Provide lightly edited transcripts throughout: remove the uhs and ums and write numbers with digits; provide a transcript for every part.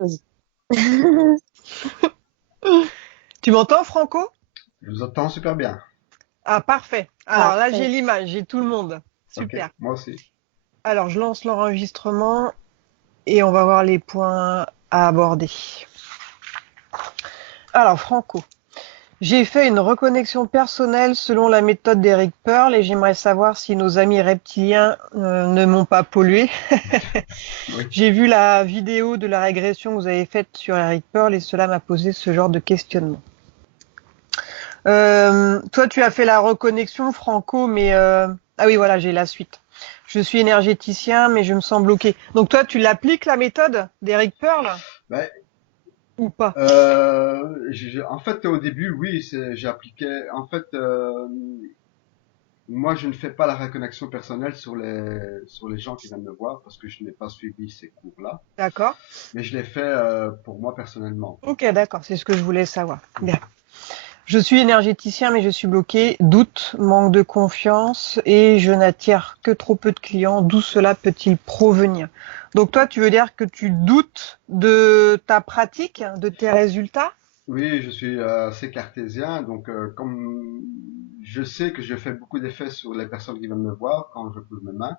Vas-y. Tu m'entends, Franco? Je vous entends super bien. Ah, parfait. Alors là, j'ai Parfait. l'image, j'ai tout le monde. Ok, Super. moi aussi. Alors, je lance l'enregistrement et on va voir les points à aborder. Alors, Franco, j'ai fait une reconnexion personnelle selon la méthode d'Eric Pearl et j'aimerais savoir si nos amis reptiliens ne m'ont pas pollué. Oui. J'ai vu la vidéo de la régression que vous avez faite sur Eric Pearl et cela m'a posé ce genre de questionnement. Toi, tu as fait la reconnexion, Franco, mais ah oui, voilà, j'ai la suite. Je suis énergéticien, mais je me sens bloqué. Donc toi, tu l'appliques la méthode d'Eric Pearl Ben, ou pas? en fait, au début, oui, j'appliquais. En fait, moi, je ne fais pas la reconnexion personnelle sur les gens qui viennent me voir parce que je n'ai pas suivi ces cours-là. D'accord. Mais je l'ai fait pour moi personnellement. Ok, d'accord, c'est ce que je voulais savoir. Bien. Mhm. Je suis énergéticien, mais je suis bloqué. Doute, manque de confiance et je n'attire que trop peu de clients. D'où cela peut-il provenir? Donc toi, tu veux dire que tu doutes de ta pratique, de tes résultats? Oui, je suis assez cartésien, donc comme je sais que je fais beaucoup d'effets sur les personnes qui viennent me voir quand je pose mes mains.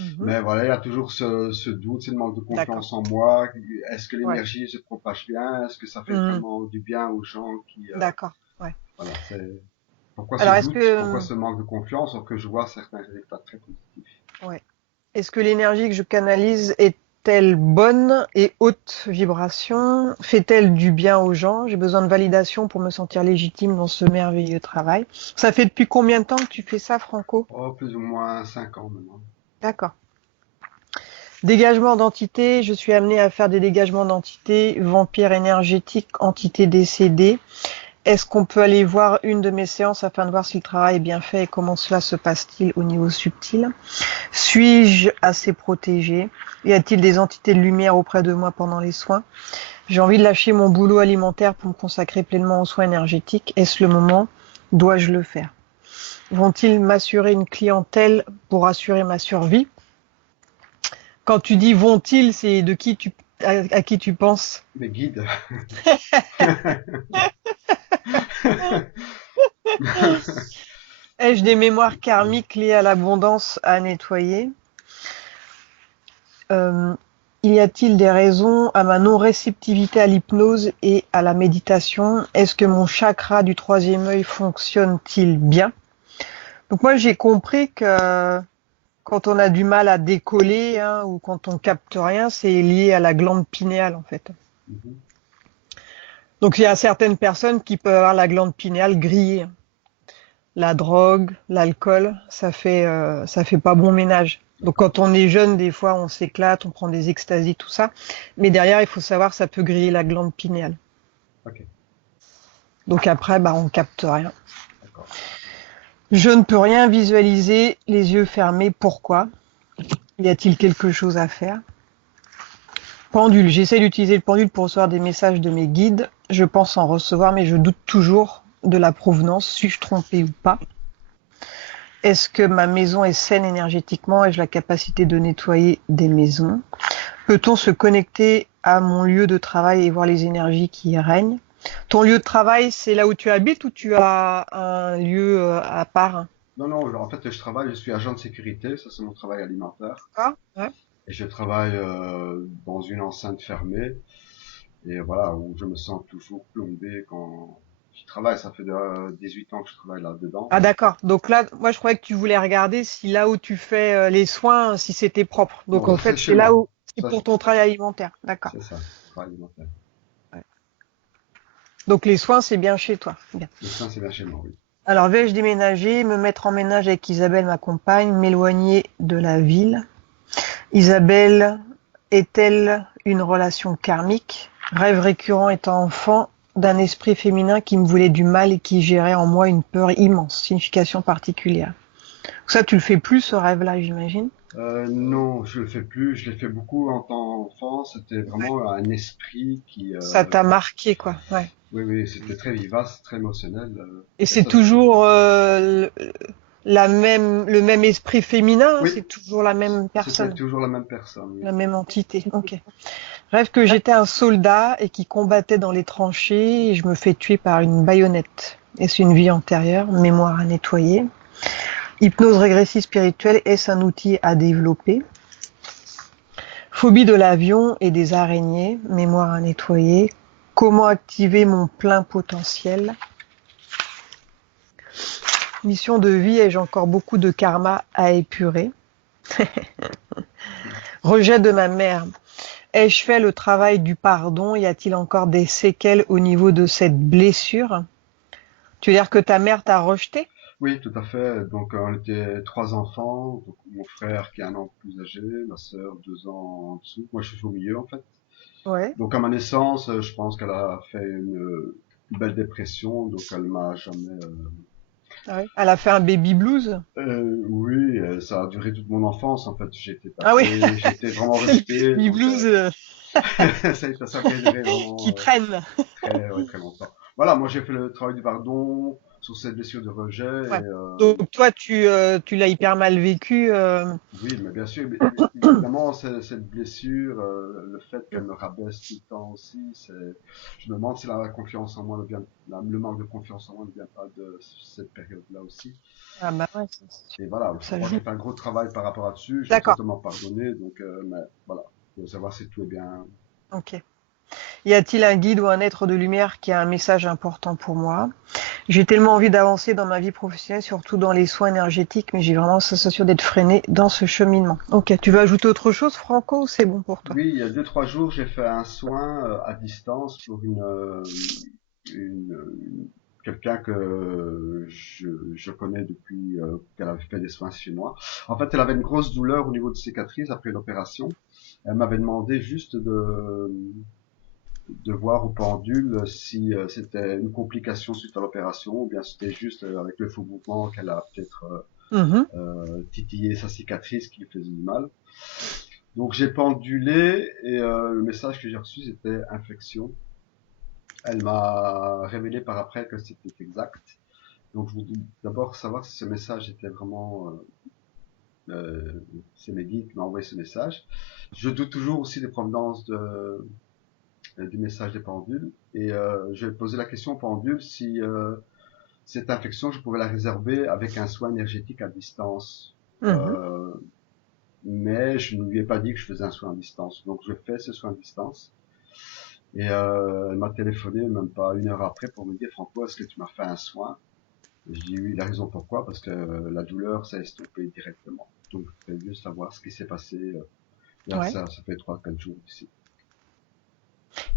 Mhm. Mais voilà, il y a toujours ce doute, ce manque de D'accord. confiance en moi. Est-ce que Ouais. l'énergie se propage bien? Est-ce que ça fait Mhm. vraiment du bien aux gens qui, D'accord. Ouais. voilà, c'est pourquoi ce Alors, est-ce doute, pourquoi que, ce manque de confiance, alors que je vois certains résultats très positifs. ouais. Est-ce que l'énergie que je canalise est-elle bonne et haute vibration? Fait-elle du bien aux gens? J'ai besoin de validation pour me sentir légitime dans ce merveilleux travail. Ça fait depuis combien de temps que tu fais ça, Franco? Oh, plus ou moins 5 ans maintenant. D'accord. Dégagement d'entités. Je suis amenée à faire des dégagements d'entités, vampires énergétiques, entités décédées. Est-ce qu'on peut aller voir une de mes séances afin de voir si le travail est bien fait et comment cela se passe-t-il au niveau subtil? Suis-je assez protégé? Y a-t-il des entités de lumière auprès de moi pendant les soins? J'ai envie de lâcher mon boulot alimentaire pour me consacrer pleinement aux soins énergétiques. Est-ce le moment? Dois-je le faire? Vont-ils m'assurer une clientèle pour assurer ma survie? Quand tu dis vont-ils, c'est de qui à qui tu penses? Mes guides. Ai-je des mémoires karmiques liées à l'abondance à nettoyer? Euh, y a-t-il des raisons à ma non-réceptivité à l'hypnose et à la méditation? Est-ce que mon chakra du troisième œil fonctionne-t-il bien? Donc moi j'ai compris que quand on a du mal à décoller hein, ou quand on capte rien, c'est lié à la glande pinéale en fait. Mhm. Donc il y a certaines personnes qui peuvent avoir la glande pinéale grillée. La drogue, l'alcool, ça fait pas bon ménage. Donc D'accord. quand on est jeune, des fois on s'éclate, on prend des extasies, tout ça. Mais derrière, il faut savoir, ça peut griller la glande pinéale. Ok. Donc après, bah on capte rien. D'accord. Je ne peux rien visualiser, les yeux fermés. Pourquoi? Y a-t-il quelque chose à faire? Pendule. J'essaie d'utiliser le pendule pour recevoir des messages de mes guides. Je pense en recevoir, mais je doute toujours de la provenance. Suis-je trompé ou pas? Est-ce que ma maison est saine énergétiquement? Ai-je la capacité de nettoyer des maisons? Peut-on se connecter à mon lieu de travail et voir les énergies qui y règnent? Ton lieu de travail, c'est là où tu habites ou tu as un lieu à part? Non, non, en fait, je travaille, je suis agent de sécurité, ça c'est mon travail alimentaire. Ah, ouais. Et je travaille dans une enceinte fermée. Et voilà, où je me sens toujours plombé quand je travaille. Ça fait 18 ans que je travaille là-dedans. Ah, d'accord. Donc là, moi, je croyais que tu voulais regarder si là où tu fais les soins, si c'était propre. Non, Donc en ça c'est fait, chez c'est là moi. où c'est Ça, pour ton travail alimentaire. D'accord. c'est ça, travail alimentaire. Ouais. Donc les soins, c'est bien chez toi. Bien. Les soins, c'est bien chez moi, oui. Alors vais-je déménager, me mettre en ménage avec Isabelle, ma compagne, m'éloigner de la ville? Isabelle est-elle une relation karmique? Rêve récurrent étant enfant d'un esprit féminin qui me voulait du mal et qui gérait en moi une peur immense, signification particulière. Ça, tu le fais plus ce rêve-là, j'imagine? Non, je le fais plus. Je l'ai fait beaucoup en tant qu'enfant. C'était Ouais. vraiment un esprit qui, Ça t'a marqué, quoi. Ouais. oui, oui, c'était très vivace, très émotionnel. Et Et c'est ça, toujours le même esprit féminin, Oui, c'est toujours la même c'était personne, toujours la même personne, la oui. même entité. Ok. Rêve que j'étais un soldat et qui combattait dans les tranchées et je me fais tuer par une baïonnette. Est-ce une vie antérieure? Mémoire à nettoyer. Hypnose régressive spirituelle, est-ce un outil à développer? Phobie de l'avion et des araignées, mémoire à nettoyer. Comment activer mon plein potentiel? Mission de vie, ai-je encore beaucoup de karma à épurer? Rejet de ma mère. Ai-je fait le travail du pardon? Y a-t-il encore des séquelles au niveau de cette blessure? Tu veux dire que ta mère t'a rejeté? Oui, tout à fait. Donc, on était trois enfants. Donc, mon frère qui est un an plus âgé, ma sœur 2 ans en dessous. Moi, je suis au milieu, en fait. Ouais. Donc, à ma naissance, je pense qu'elle a fait une belle dépression. Donc, elle m'a jamais... Ah ouais. Elle a fait un baby blues? oui, ça a duré toute mon enfance, en fait. J'ai été Ah oui, tapé, j'ai été vraiment c'est le rejeté. baby Donc, blues ça a duré qui vraiment traîne. très, ouais, très longtemps. Voilà, moi, j'ai fait le travail du pardon sur cette blessure de rejet. Ouais. Et, Donc toi, tu l'as hyper mal vécu. oui, mais bien sûr, mais évidemment, cette blessure, le fait qu'elle me rabaisse tout le temps aussi, je me demande si la confiance en moi ne vient, le manque de confiance en moi ne vient pas de cette période-là aussi. Ah bah ouais, c'est sûr. Et voilà, je Ça crois que joue. j'ai fait un gros travail par rapport là-dessus, j'ai D'accord. totalement pardonné, donc, mais voilà, il faut savoir si tout est bien. Ok. Y a-t-il un guide ou un être de lumière qui a un message important pour moi? J'ai tellement envie d'avancer dans ma vie professionnelle, surtout dans les soins énergétiques, mais j'ai vraiment la sensation d'être freinée dans ce cheminement. Ok. Tu veux ajouter autre chose, Franco, ou c'est bon pour toi? Oui, il y a 2, 3 jours, j'ai fait un soin à distance pour quelqu'un que je connais depuis qu'elle avait fait des soins chez moi. En fait, elle avait une grosse douleur au niveau de cicatrice après l'opération. Elle m'avait demandé juste de voir au pendule si c'était une complication suite à l'opération ou bien c'était juste avec le faux mouvement qu'elle a peut-être Mhm. titillé sa cicatrice qui lui faisait du mal. Donc j'ai pendulé et le message que j'ai reçu c'était infection. Elle m'a révélé par après que c'était exact. Donc je voudrais d'abord savoir si ce message était vraiment c'est Meggy qui m'a envoyé ce message. Je doute toujours aussi des provenances du message des pendules et je vais poser la question aux pendules si cette infection je pouvais la réserver avec un soin énergétique à distance. Mhm. Euh, mais je ne lui ai pas dit que je faisais un soin à distance. Donc je fais ce soin à distance. Et elle m'a téléphoné même pas 1 heure après pour me dire Franco, est-ce que tu m'as fait un soin? Et je dis oui, la raison pourquoi, parce que la douleur s'est estompée directement. Donc je voudrais juste savoir ce qui s'est passé. Là, Ouais. ça fait 3, 4 jours ici.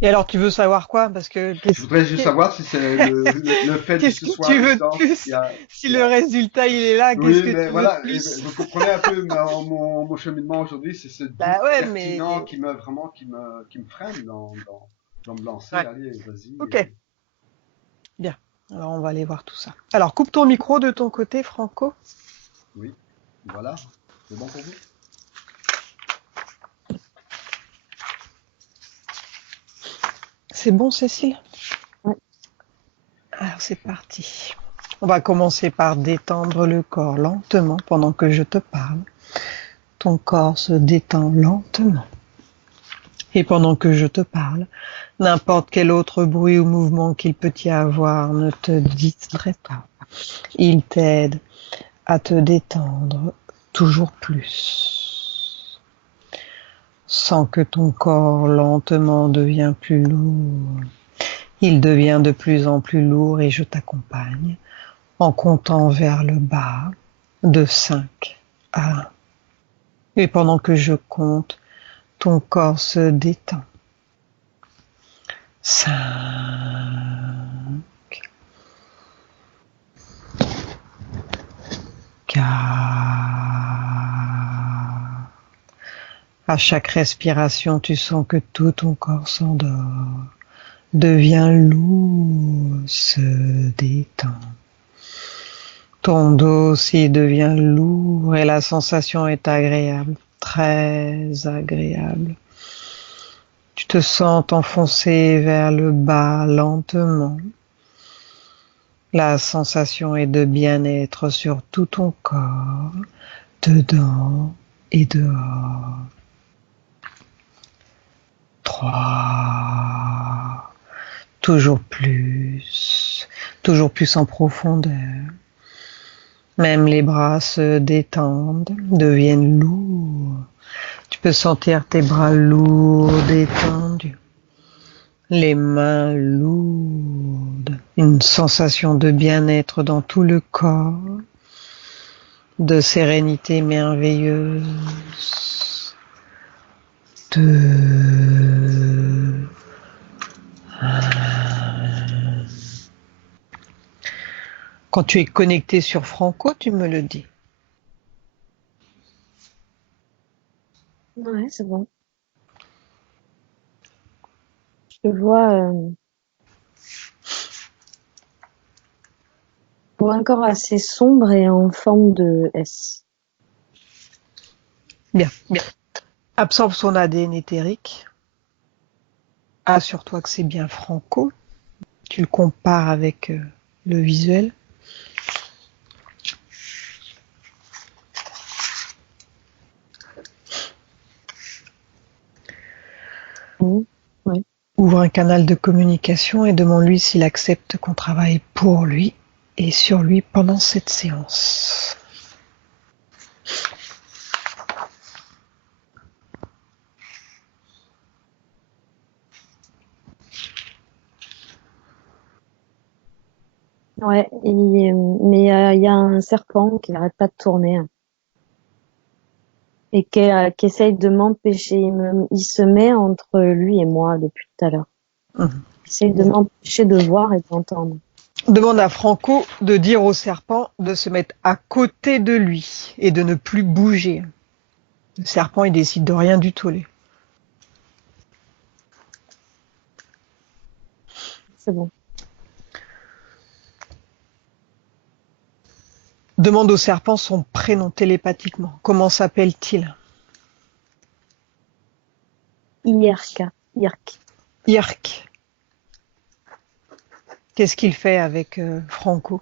Et alors, tu veux savoir quoi? Parce que Je voudrais juste savoir si c'est le fait de qu'est-ce ce que soin à tu veux de distance plus? Si qui le a... résultat il est là, qu'est-ce Oui, que mais tu veux de voilà, plus? vous comprenez un peu mon cheminement aujourd'hui, c'est ce Bah doute ouais, pertinent mais qui me vraiment qui me freine dans me lancer. ouais. Allez, vas-y. Ok, bien. Alors on va aller voir tout ça. Alors coupe ton micro de ton côté, Franco. Oui, voilà, c'est bon pour vous? C'est bon, Cécile? Alors c'est parti. On va commencer par détendre le corps lentement pendant que je te parle. Ton corps se détend lentement. Et pendant que je te parle, n'importe quel autre bruit ou mouvement qu'il peut y avoir ne te distrait pas. Il t'aide à te détendre toujours plus. Sens que ton corps lentement devient plus lourd. Il devient de plus en plus lourd et je t'accompagne en comptant vers le bas de 5 à 1. Et pendant que je compte, ton corps se détend. 5, 4. À chaque respiration, tu sens que tout ton corps s'endort, devient lourd, se détend. Ton dos aussi devient lourd et la sensation est agréable, très agréable. Tu te sens t'enfoncer vers le bas lentement. La sensation est de bien-être sur tout ton corps, dedans et dehors. 3. Toujours plus en profondeur. Même les bras se détendent, deviennent lourds. Tu peux sentir tes bras lourds, détendus. Les mains lourdes. Une sensation de bien-être dans tout le corps. De sérénité merveilleuse. 2. Quand tu es connecté sur Franco, tu me le dis. Ouais, c'est bon. Je vois un corps assez sombre et en forme de S. Bien. Absorbe son ADN éthérique. Assure-toi que c'est bien Franco. Tu le compares avec le visuel. Ouais. Ouvre un canal de communication et demande-lui s'il accepte qu'on travaille pour lui et sur lui pendant cette séance. Ouais, mais il y a un serpent qui n'arrête pas de tourner hein, et qui essaye de m'empêcher. Il se met entre lui et moi depuis tout à l'heure. Mhm. Il essaye de m'empêcher de voir et d'entendre. Demande à Franco de dire au serpent de se mettre à côté de lui et de ne plus bouger. Le serpent, il décide de rien du tout. C'est bon. Demande au serpent son prénom télépathiquement. Comment s'appelle-t-il? Irk. Irk. Qu'est-ce qu'il fait avec Franco?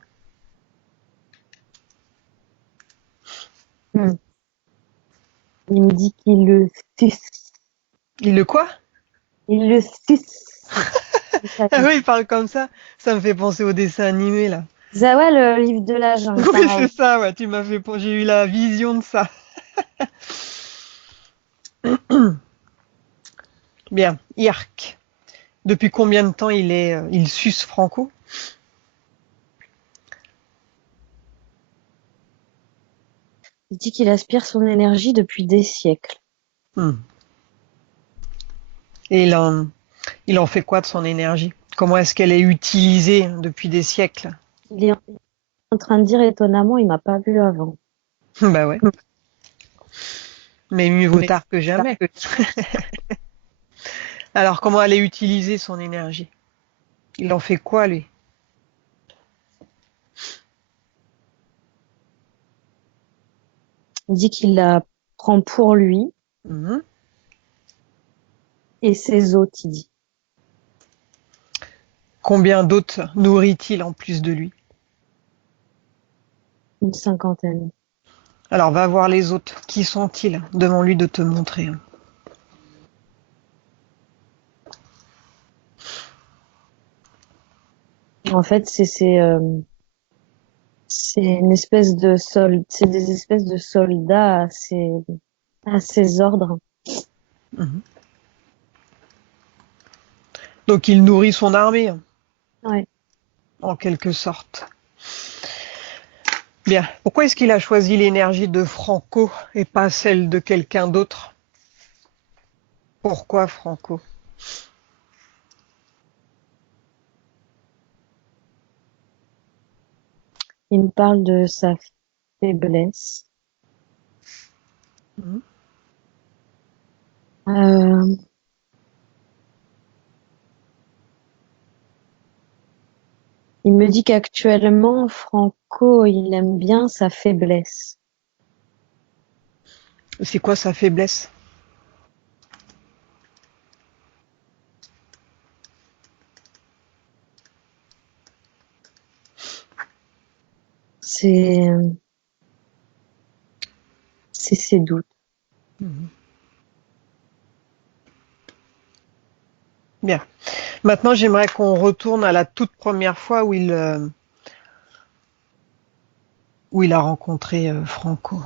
Il me dit qu'il le suce. Il le quoi? Il le suce. Ah oui, il parle comme ça. Ça me fait penser au dessin animé, là. Ah ouais, le livre de la jungle, Oui, pareil. c'est ça, ouais. J'ai eu la vision de ça. Bien. Irk. Depuis combien de temps il suce Franco? Il dit qu'il aspire son énergie depuis des siècles. Et il en fait quoi de son énergie? Comment est-ce qu'elle est utilisée depuis des siècles? Il est en train de dire étonnamment, il m'a pas vu avant. Bah ouais. Mais mieux vaut tard que jamais. Alors, comment elle est utilisée, son énergie? Il en fait quoi, lui? Il dit qu'il la prend pour lui Mhm. et ses hôtes, il dit. Combien d'autres nourrit-il en plus de lui? Une cinquantaine. Alors, va voir les autres. Qui sont-ils? Demande-lui de te montrer. En fait, c'est une espèce de c'est des espèces de soldats à ses ordres. Mhm. Donc, il nourrit son armée, Ouais. en quelque sorte. Bien. Pourquoi est-ce qu'il a choisi l'énergie de Franco et pas celle de quelqu'un d'autre? Pourquoi Franco? Il me parle de sa faiblesse. Mhm. Euh, il me dit qu'actuellement, Franco, il aime bien sa faiblesse. C'est quoi sa faiblesse? c'est ses doutes. Mhm. Bien. Maintenant, j'aimerais qu'on retourne à la toute première fois où il a rencontré Franco.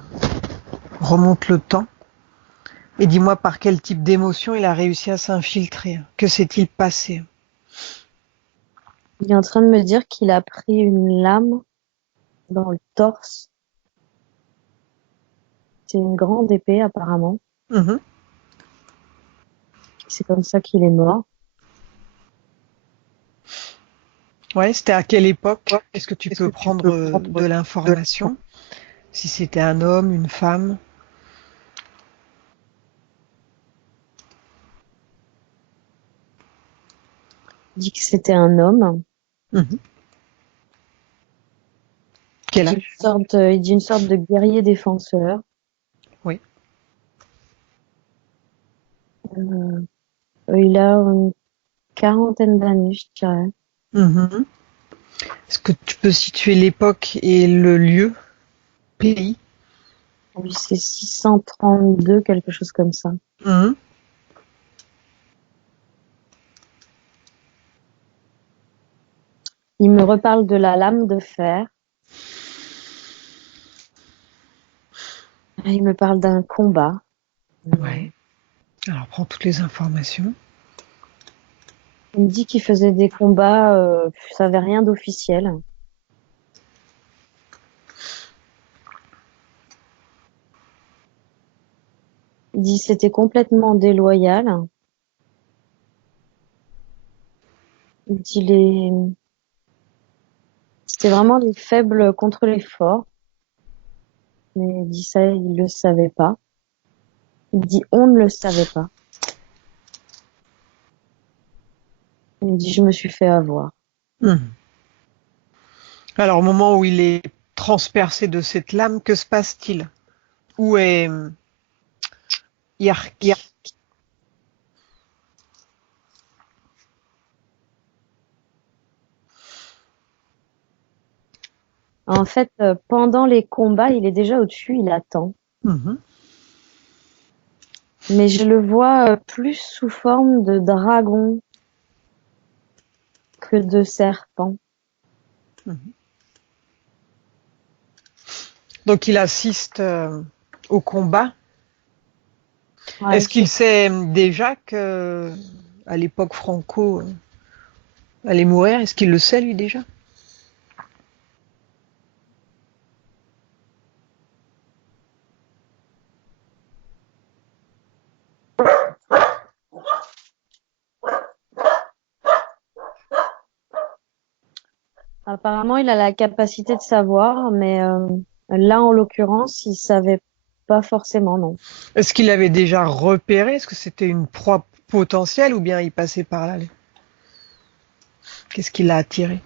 Remonte le temps et dis-moi par quel type d'émotion il a réussi à s'infiltrer. Que s'est-il passé? Il est en train de me dire qu'il a pris une lame dans le torse. C'est une grande épée apparemment. Mhm. C'est comme ça qu'il est mort. Ouais, c'était à quelle époque? Est-ce que tu Est-ce peux que tu prendre peux prendre de de... l'information? Si c'était un homme, une femme? Il dit que c'était un homme. Mhm. Quel âge? Il dit une sorte de guerrier défenseur. Oui. Euh, il a une quarantaine d'années, je dirais. Mhm. Est-ce que tu peux situer l'époque et le lieu, pays? Lui, c'est 632, quelque chose comme ça. Mhm. Il me reparle de la lame de fer. Il me parle d'un combat. Ouais. Alors, prends toutes les informations. Il me dit qu'il faisait des combats, ça avait rien d'officiel. Il dit c'était complètement déloyal. Il dit c'était vraiment les faibles contre les forts. Mais il dit ça, il le savait pas. Il dit on ne le savait pas. Il dit je me suis fait avoir. Mhm. Alors, au moment où il est transpercé de cette lame, que se passe-t-il? Où est Yark? En fait, pendant les combats, il est déjà au-dessus, il attend. Mhm. Mais je le vois plus sous forme de dragon que de serpent. Mhm. Donc, il assiste au combat. Ouais, Est-ce qu'il sait déjà que, à l'époque, Franco allait mourir? Est-ce qu'il le sait, lui, déjà? apparemment, il a la capacité de savoir, mais là, en l'occurrence, il savait pas forcément, non. Est-ce qu'il avait déjà repéré? Est-ce que c'était une proie potentielle ou bien il passait par là? Qu'est-ce qui l'a attiré?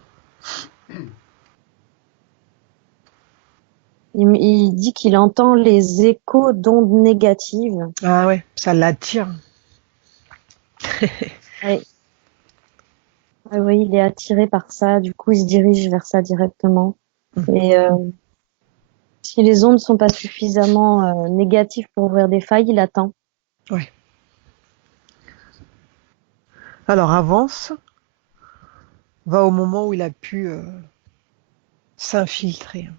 Il dit qu'il entend les échos d'ondes négatives. Ah ouais, ça l'attire. Oui, oui, il est attiré par ça. Du coup, il se dirige vers ça directement. Et si les ondes sont pas suffisamment négatives pour ouvrir des failles, il attend. Ouais. Alors avance, va au moment où il a pu s'infiltrer.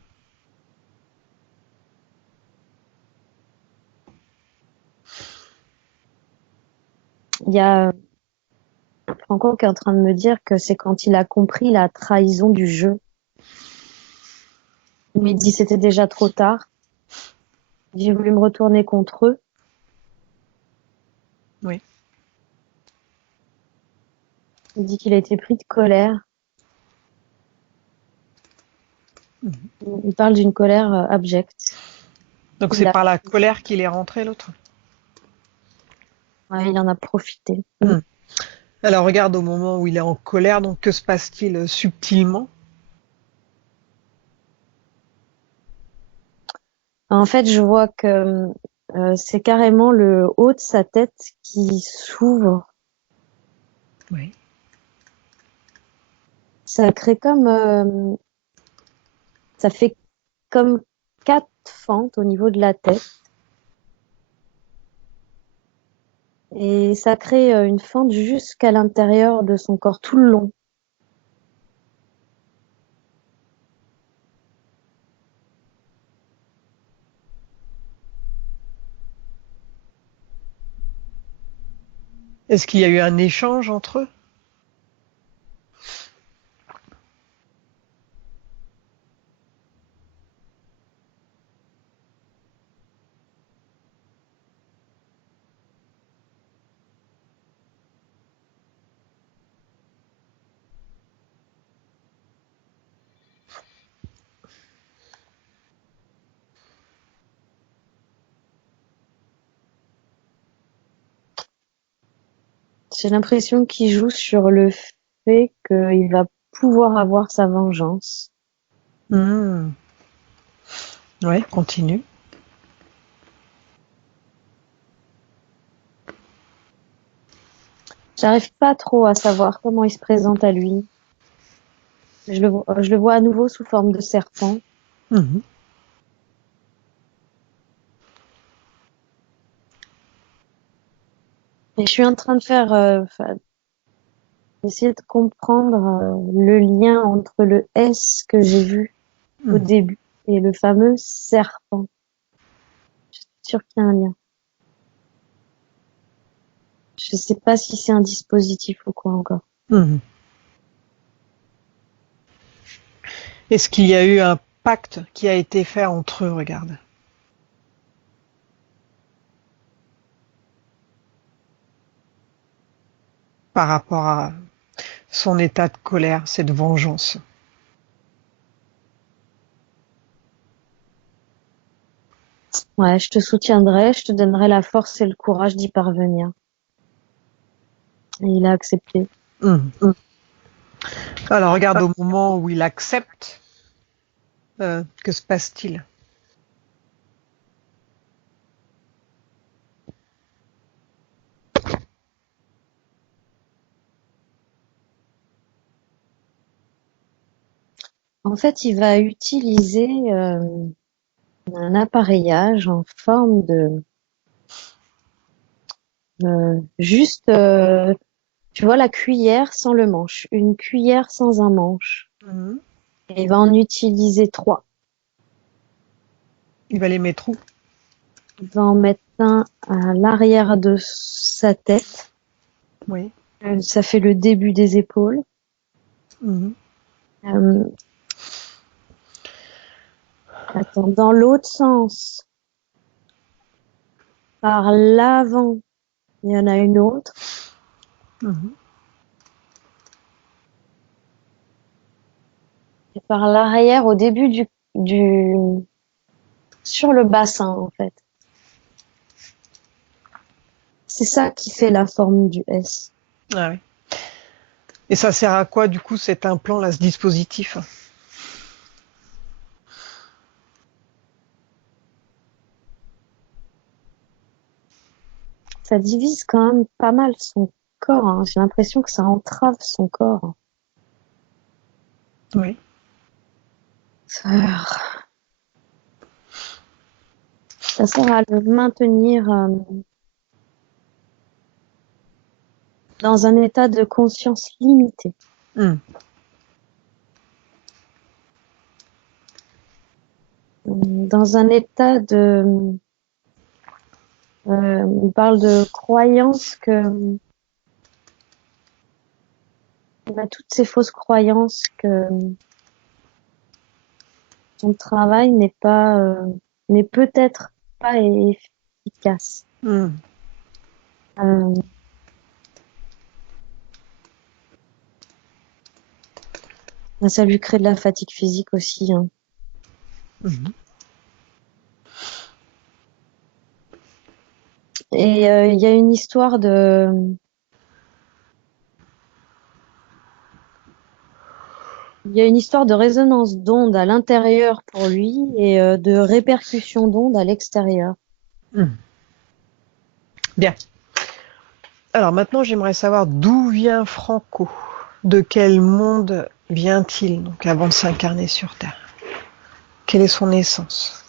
Il y a Franco qui est en train de me dire que c'est quand il a compris la trahison du jeu. Il me dit c'était déjà trop tard. J'ai voulu me retourner contre eux. Oui. Il dit qu'il a été pris de colère. Il parle d'une colère abjecte. Donc Il c'est a, par la colère qu'il est rentré l'autre. ouais, il en a profité. Hmm. Alors regarde au moment où il est en colère, donc que se passe-t-il subtilement? En fait, je vois que c'est carrément le haut de sa tête qui s'ouvre. Oui. Ça crée comme, ça fait comme 4 fentes au niveau de la tête. Et ça crée une fente jusqu'à l'intérieur de son corps, tout le long. Est-ce qu'il y a eu un échange entre eux? J'ai l'impression qu'il joue sur le fait qu'il va pouvoir avoir sa vengeance. Ouais, continue. J'arrive pas trop à savoir comment il se présente à lui. Je le vois à nouveau sous forme de serpent. Mhm. Et je suis en train de essayer de comprendre le lien entre le S que j'ai vu au Mhm. début et le fameux serpent. Je suis sûre qu'il y a un lien. Je sais pas si c'est un dispositif ou quoi encore. Mhm. Est-ce qu'il y a eu un pacte qui a été fait entre eux, regarde? Par rapport à son état de colère, cette vengeance. Ouais, je te soutiendrai, je te donnerai la force et le courage d'y parvenir. Et il a accepté. Mhm. Alors regarde, au moment où il accepte, que se passe-t-il? En fait, il va utiliser un appareillage en forme de juste, tu vois, la cuillère sans le manche, une cuillère sans un manche. Mhm. Et il va en utiliser 3. Il va les mettre où? Il va en mettre un à l'arrière de sa tête. Oui. Ça fait le début des épaules. Mhm. Euh, attends, dans l'autre sens, par l'avant, il y en a une autre. Mhm. Et par l'arrière, au début sur le bassin, en fait. C'est ça qui fait la forme du S. Ah oui. Et ça sert à quoi, du coup, cet implant-là, ce dispositif? Ça divise quand même pas mal son corps, hein. J'ai l'impression que ça entrave son corps. Oui. Ça, ça sert à le maintenir dans un état de conscience limité. Mhm. Dans un état on parle de croyance toutes ces fausses croyances que son travail n'est peut-être pas efficace. Mhm. Euh, Ça lui crée de la fatigue physique aussi, hein. Mhm. Et il y a une histoire de résonance d'ondes à l'intérieur pour lui et de répercussion d'ondes à l'extérieur. Mhm. Bien. Alors maintenant, j'aimerais savoir d'où vient Franco. De quel monde vient-il, donc avant de s'incarner sur Terre? Quelle est son essence?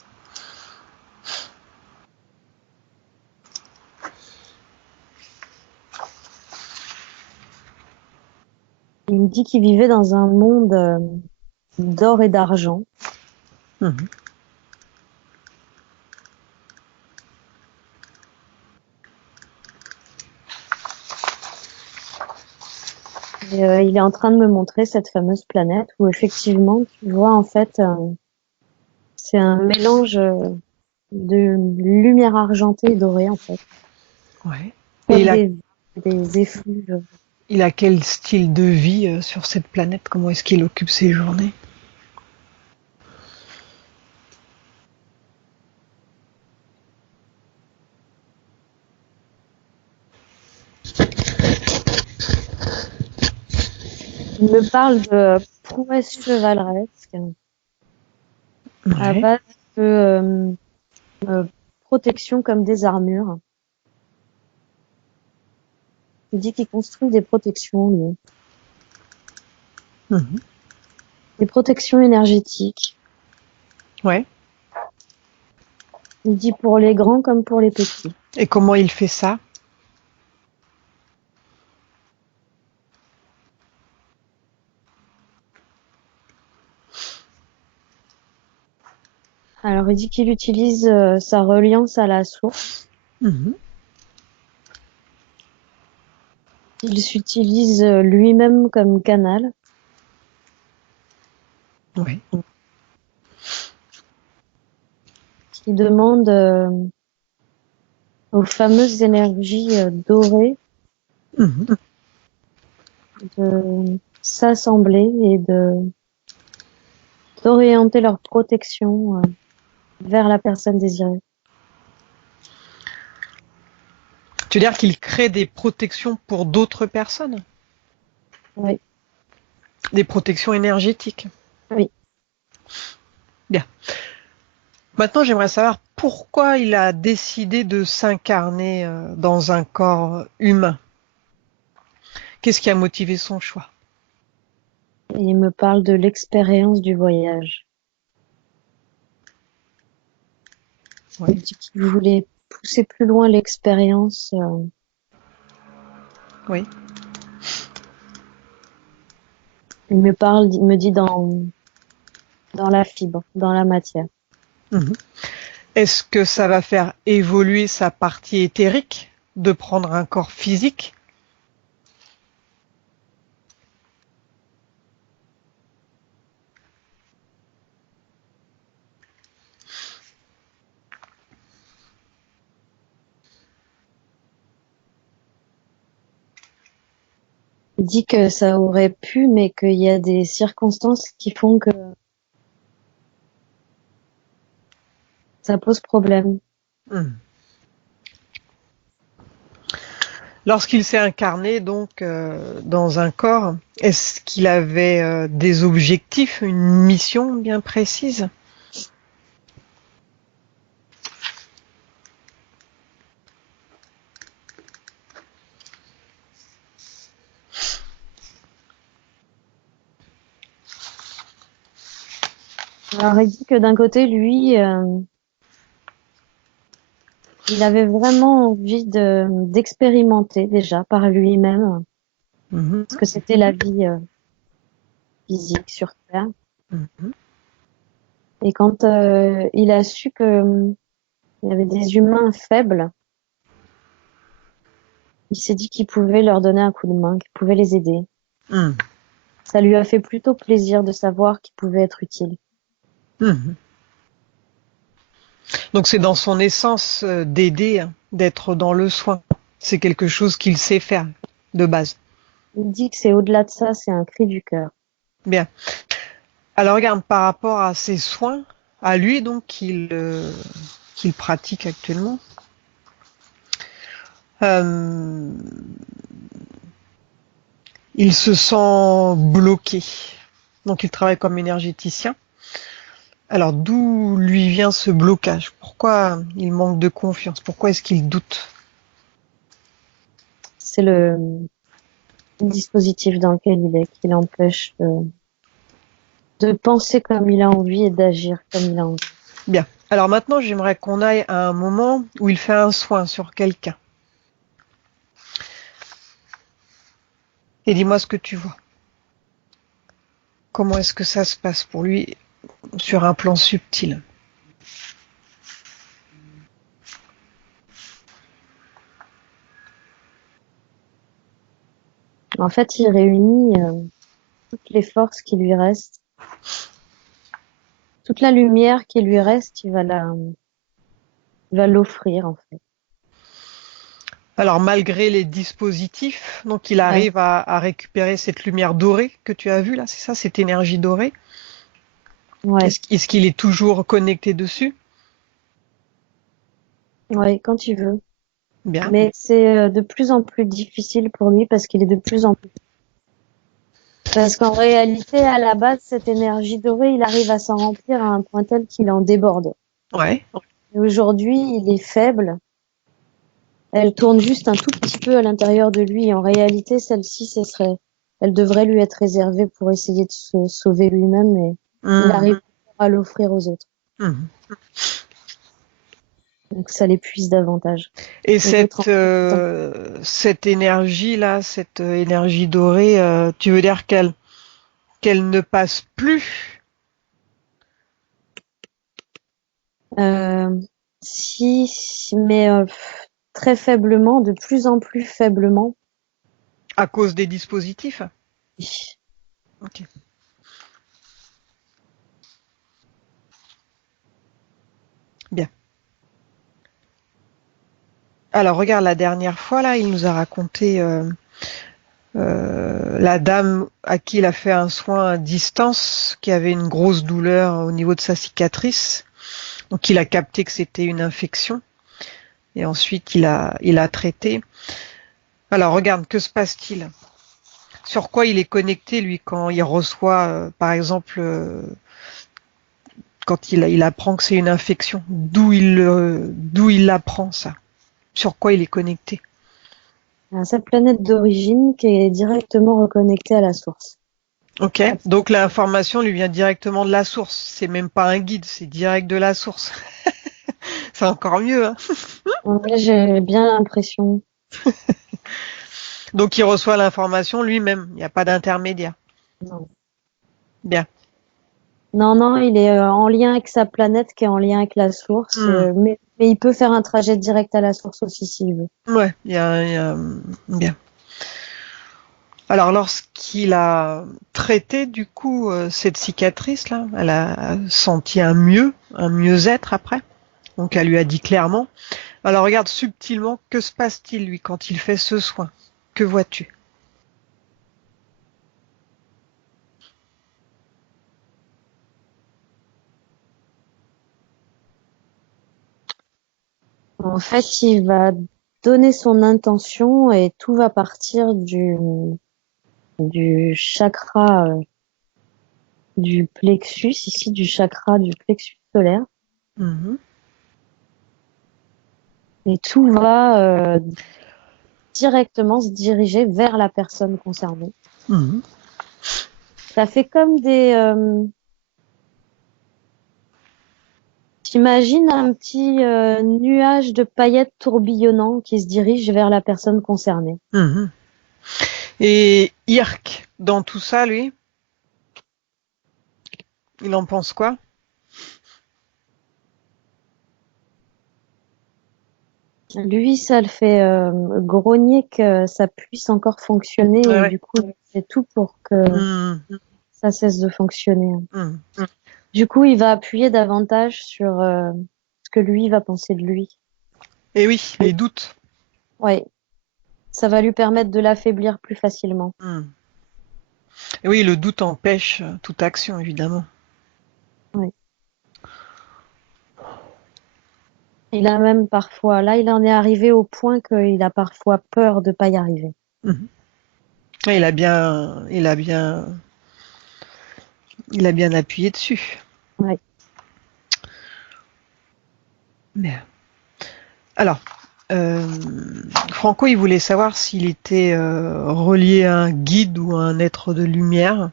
Il me dit qu'il vivait dans un monde d'or et d'argent. Mhm. Et, il est en train de me montrer cette fameuse planète où effectivement, tu vois, en fait, c'est un mélange de lumière argentée et dorée, en fait, Ouais. Et comme des effluves. il a quel style de vie sur cette planète? Comment est-ce qu'il occupe ses journées? Il me parle de prouesses chevaleresques à Ouais. base de protection comme des armures. Il dit qu'il construit des protections, lui. Mhm. Des protections énergétiques. Ouais. Il dit pour les grands comme pour les petits. Et comment il fait ça? Alors, il dit qu'il utilise sa reliance à la source. Mhm. Il s'utilise lui-même comme canal. Ouais. Qui demande aux fameuses énergies dorées Mhm. de s'assembler et d'orienter leur protection vers la personne désirée. Tu veux dire qu'il crée des protections pour d'autres personnes? Oui, Des protections énergétiques? oui. Bien. Maintenant, j'aimerais savoir pourquoi il a décidé de s'incarner dans un corps humain. Qu'est-ce qui a motivé son choix? Et il me parle de l'expérience du voyage. Ouais. Il dit qu'il voulait pousser plus loin l'expérience. Oui. Il me parle, il me dit dans la fibre, dans la matière. Mhm. Est-ce que ça va faire évoluer sa partie éthérique de prendre un corps physique? Il dit que ça aurait pu, mais qu'il y a des circonstances qui font que ça pose problème. Mhm. Lorsqu'il s'est incarné donc dans un corps, est-ce qu'il avait des objectifs, une mission bien précise? Alors il dit que d'un côté, lui, il avait vraiment envie d'expérimenter déjà par lui-même Mhm. ce que c'était la vie physique sur Terre. Mhm. Et quand il a su que il y avait des humains faibles, il s'est dit qu'il pouvait leur donner un coup de main, qu'il pouvait les aider. Mhm. Ça lui a fait plutôt plaisir de savoir qu'il pouvait être utile. Mhm. Donc c'est dans son essence d'aider, hein, d'être dans le soin. C'est quelque chose qu'il sait faire de base. Il dit que c'est au-delà de ça, c'est un cri du cœur. Bien. Alors regarde, par rapport à ses soins, à lui donc qu'il pratique actuellement, euh, il se sent bloqué. Donc il travaille comme énergéticien. Alors d'où lui vient ce blocage? Pourquoi il manque de confiance? Pourquoi est-ce qu'il doute? C'est le dispositif dans lequel il est qui l'empêche de de penser comme il a envie et d'agir comme il a envie. Bien. Alors maintenant, j'aimerais qu'on aille à un moment où il fait un soin sur quelqu'un. Et dis-moi ce que tu vois. Comment est-ce que ça se passe pour lui sur un plan subtil? En fait, il réunit toutes les forces qui lui restent, toute la lumière qui lui reste, il va l'offrir en fait. Alors malgré les dispositifs, donc il Ouais, arrive à récupérer cette lumière dorée que tu as vue là, c'est ça, cette énergie dorée. ouais, Est-ce qu'il est toujours connecté dessus? ouais, quand il veut. Bien. Mais c'est de plus en plus difficile pour lui parce qu'il est de plus en plus. Parce qu'en réalité, à la base, cette énergie dorée, il arrive à s'en remplir à un point tel qu'il en déborde. Ouais. Et aujourd'hui, il est faible. Elle tourne juste un tout petit peu à l'intérieur de lui. Et en réalité, celle-ci, elle devrait lui être réservée pour essayer de se sauver lui-même, mais il Mmh. arrive à l'offrir aux autres. Mmh. Donc ça l'épuise davantage. Et Et l'autre, cette énergie-là, cette énergie dorée, tu veux dire qu'elle ne passe plus euh, mais très faiblement, de plus en plus faiblement. à cause des dispositifs? Oui. Ok. Bien. Alors regarde, la dernière fois là, il nous a raconté la dame à qui il a fait un soin à distance, qui avait une grosse douleur au niveau de sa cicatrice. Donc il a capté que c'était une infection et ensuite il a traité. Alors regarde, que se passe-t-il? Sur quoi il est connecté lui quand il reçoit, par exemple, quand il apprend que c'est une infection? D'où il l'apprend ça? Sur quoi il est connecté? À sa planète d'origine qui est directement reconnectée à la source. Ok, donc l'information lui vient directement de la source. C'est même pas un guide, c'est direct de la source. C'est encore mieux, hein. Ouais, j'ai bien l'impression. Donc il reçoit l'information lui-même. Il n'y a pas d'intermédiaire. Non. Bien. Non, non, il est en lien avec sa planète qui est en lien avec la source, Hmm. mais il peut faire un trajet direct à la source aussi s'il veut. Ouais, bien. Alors lorsqu'il a traité du coup cette cicatrice là, elle a senti un mieux-être après. Donc elle lui a dit clairement. Alors regarde subtilement, que se passe-t-il lui quand il fait ce soin? Que vois-tu? En fait, il va donner son intention et tout va partir du chakra du plexus, ici du chakra du plexus solaire. Mhm. Et tout va directement se diriger vers la personne concernée. Mhm. Ça fait comme t'imagines un petit nuage de paillettes tourbillonnant qui se dirige vers la personne concernée. Mhm. Et Irk, dans tout ça, lui, il en pense quoi? Lui, ça le fait grogner que ça puisse encore fonctionner Ouais, et ouais. du coup, il fait tout pour que Mhm. ça cesse de fonctionner. Mhm. Du coup, il va appuyer davantage sur ce que lui va penser de lui. Et oui, les doutes. Ouais, ça va lui permettre de l'affaiblir plus facilement. Mhm. Et oui, le doute empêche toute action, évidemment. Ouais. Il a même parfois, là, il en est arrivé au point qu'il a parfois peur de pas y arriver. Mhm. Et il a bien appuyé dessus. Ouais. Mais, alors, euh, Franco, il voulait savoir s'il était relié à un guide ou à un être de lumière.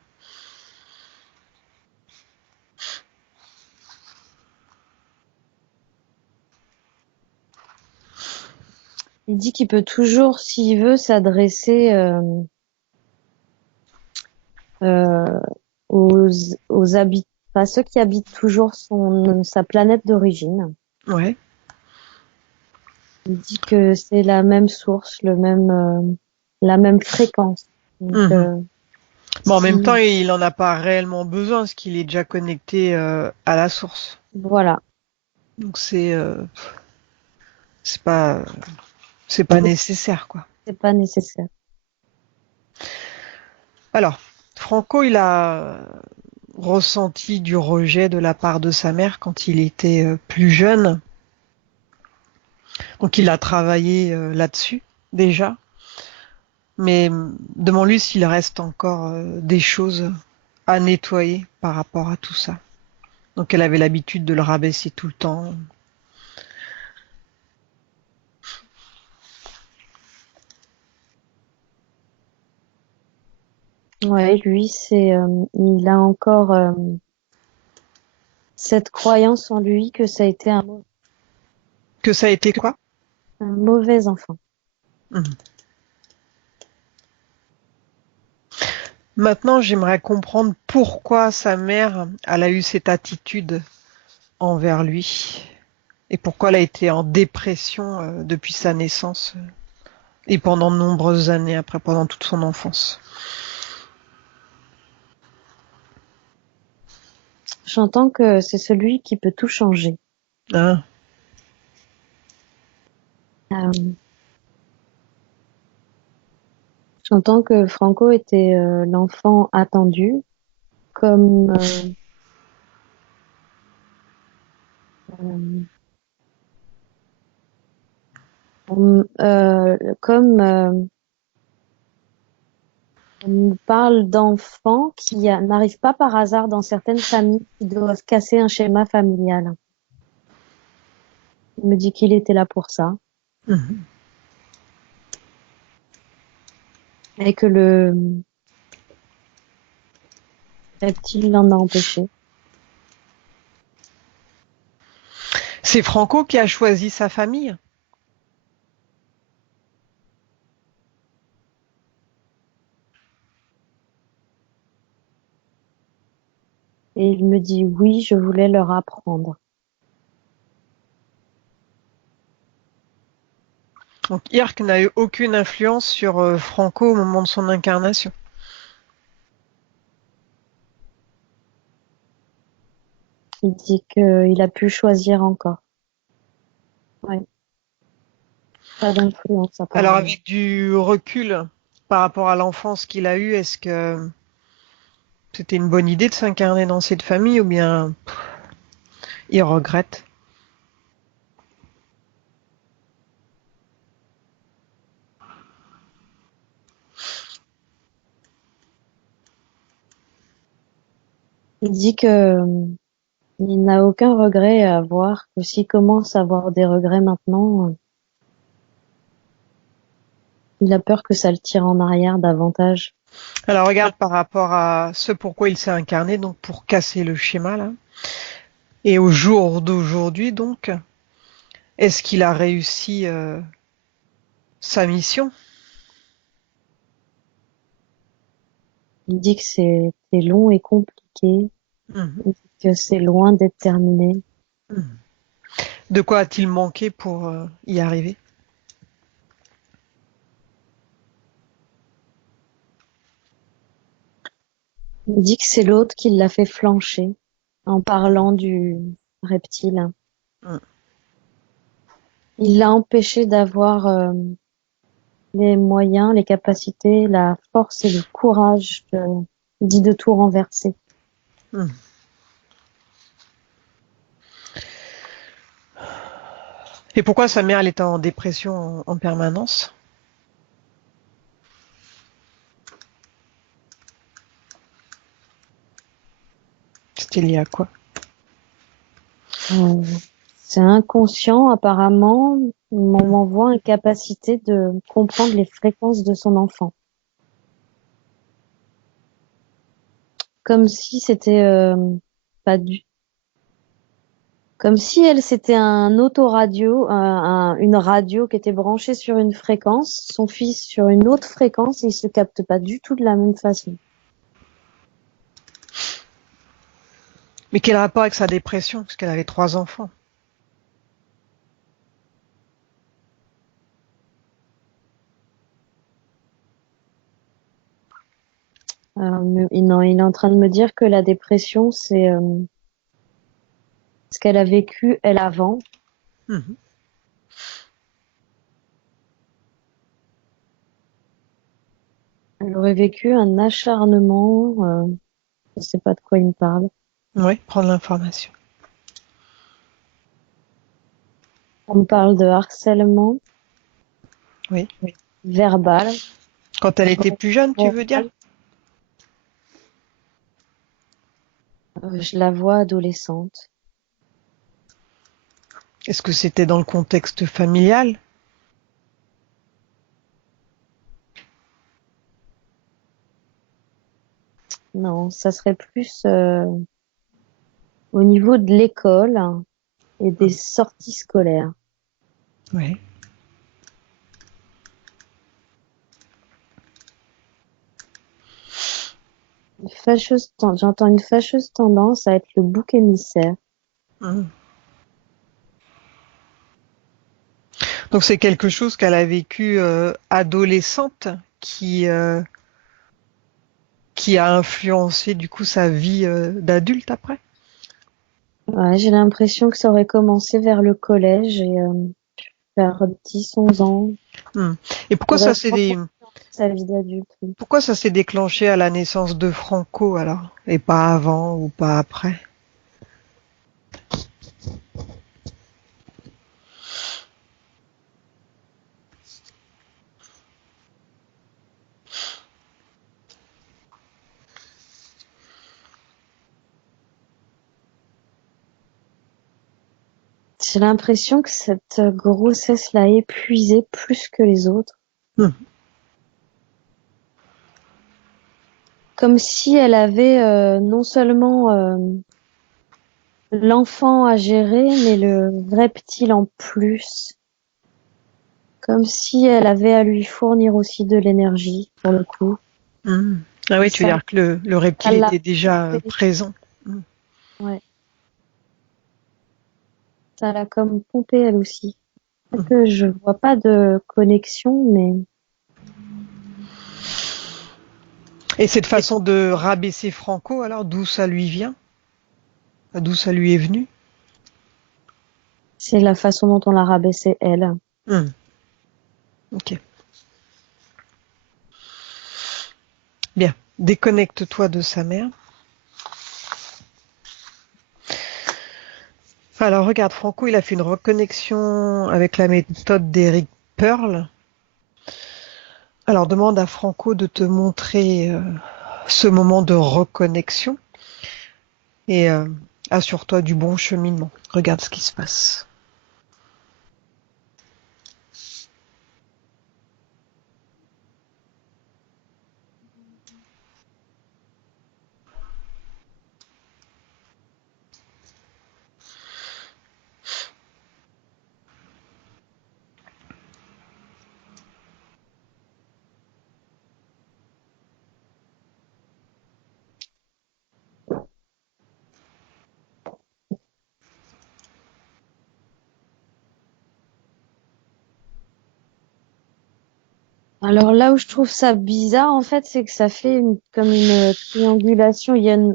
Il dit qu'il peut toujours, s'il veut, s'adresser euh, aux, à ceux qui habitent toujours sa planète d'origine. Ouais. Il dit que c'est la même source, la même fréquence. Donc, Mhm. Bon, en même temps, si, il en a pas réellement besoin, parce qu'il est déjà connecté à la source. voilà, Donc c'est pas c'est pas nécessaire, quoi. c'est pas nécessaire. Alors, Franco, il a ressenti du rejet de la part de sa mère quand il était plus jeune. Donc il a travaillé là-dessus déjà. Mais demande-lui s'il reste encore des choses à nettoyer par rapport à tout ça. Donc elle avait l'habitude de le rabaisser tout le temps. Ouais, lui, il a encore cette croyance en lui que ça a été Que ça a été quoi? un mauvais enfant. Mhm. Maintenant, j'aimerais comprendre pourquoi sa mère, elle a eu cette attitude envers lui et pourquoi elle a été en dépression depuis sa naissance et pendant de nombreuses années après, pendant toute son enfance. J'entends que c'est celui qui peut tout changer. Hein. Euh, J'entends que Franco était l'enfant attendu, comme euh, comme on nous parle d'enfants qui n'arrivent pas par hasard dans certaines familles qui doivent casser un schéma familial. Il me dit qu'il était là pour ça Mhm. et que le reptile l'en a empêché. C'est Franco qui a choisi sa famille. Et il me dit oui, je voulais leur apprendre. Donc Irk n'a eu aucune influence sur Franco au moment de son incarnation. Il dit qu'il a pu choisir encore. Ouais, pas d'influence Alors apparemment. avec du recul par rapport à l'enfance qu'il a eue, est-ce que c'était une bonne idée de s'incarner dans cette famille ou bien il regrette? Il dit que il n'a aucun regret à avoir, que s'il commence à avoir des regrets maintenant, il a peur que ça le tire en arrière davantage. Alors regarde par rapport à ce pourquoi il s'est incarné, donc pour casser le schéma là. Et au jour d'aujourd'hui donc, est-ce qu'il a réussi sa mission? Il dit que c'est long et compliqué, Mhm. il dit que c'est loin d'être terminé. Mhm. De quoi a-t-il manqué pour y arriver? Il dit que c'est l'autre qui l'a fait flancher en parlant du reptile. Mhm. Il l'a empêché d'avoir les moyens, les capacités, la force et le courage dit de tout renverser. Mhm. Et pourquoi sa mère elle était en dépression en permanence? C'était lié à quoi? Euh, c'est inconscient apparemment. On m'envoie une capacité de comprendre les fréquences de son enfant. Comme si c'était pas du, Comme si elle, c'était un autoradio, une radio qui était branchée sur une fréquence, son fils sur une autre fréquence, et ils se captent pas du tout de la même façon. Mais quel rapport avec sa dépression? Parce qu'elle avait 3 enfants. Non, il est en train de me dire que la dépression, c'est ce qu'elle a vécu elle avant. Mhm. Elle aurait vécu un acharnement. Je sais pas de quoi il me parle. Oui, prendre l'information. On me parle de harcèlement Oui. verbal. Quand elle était plus jeune, tu veux dire? Je la vois adolescente. Est-ce que c'était dans le contexte familial? Non, ça serait plus au niveau de l'école et des sorties scolaires. Oui. J'entends une fâcheuse tendance à être le bouc émissaire. Mhm. Donc c'est quelque chose qu'elle a vécu adolescente qui a influencé du coup sa vie d'adulte après. Ouais, j'ai l'impression que ça aurait commencé vers le collège et vers 10-11 ans. Mhm. Et Ça aurait vraiment sa vie d'adulte. Oui. pourquoi ça s'est déclenché à la naissance de Franco alors et pas avant ou pas après? J'ai l'impression que cette grossesse l'a épuisée plus que les autres. Mhm. Comme si elle avait non seulement l'enfant à gérer, mais le vrai petit en plus. Comme si elle avait à lui fournir aussi de l'énergie, pour le coup. Mhm. Ah Et oui, tu veux dire que le ça reptile l'a était déjà pompé. présent. Mhm. Ouais, ça l'a comme pompé elle aussi. C'est Mhm. que je vois pas de connexion, mais Et cette façon de rabaisser Franco alors d'où ça lui vient? D'où ça lui est venu? c'est la façon dont on l'a rabaissée elle. Mhm. Ok, bien. Déconnecte-toi de sa mère. Alors regarde, Franco, il a fait une reconnexion avec la méthode d'Eric Pearl. Alors demande à Franco de te montrer ce moment de reconnexion et assure-toi du bon cheminement. Regarde ce qui se passe. Alors là où je trouve ça bizarre, en fait, c'est que ça fait comme une triangulation. Il y a une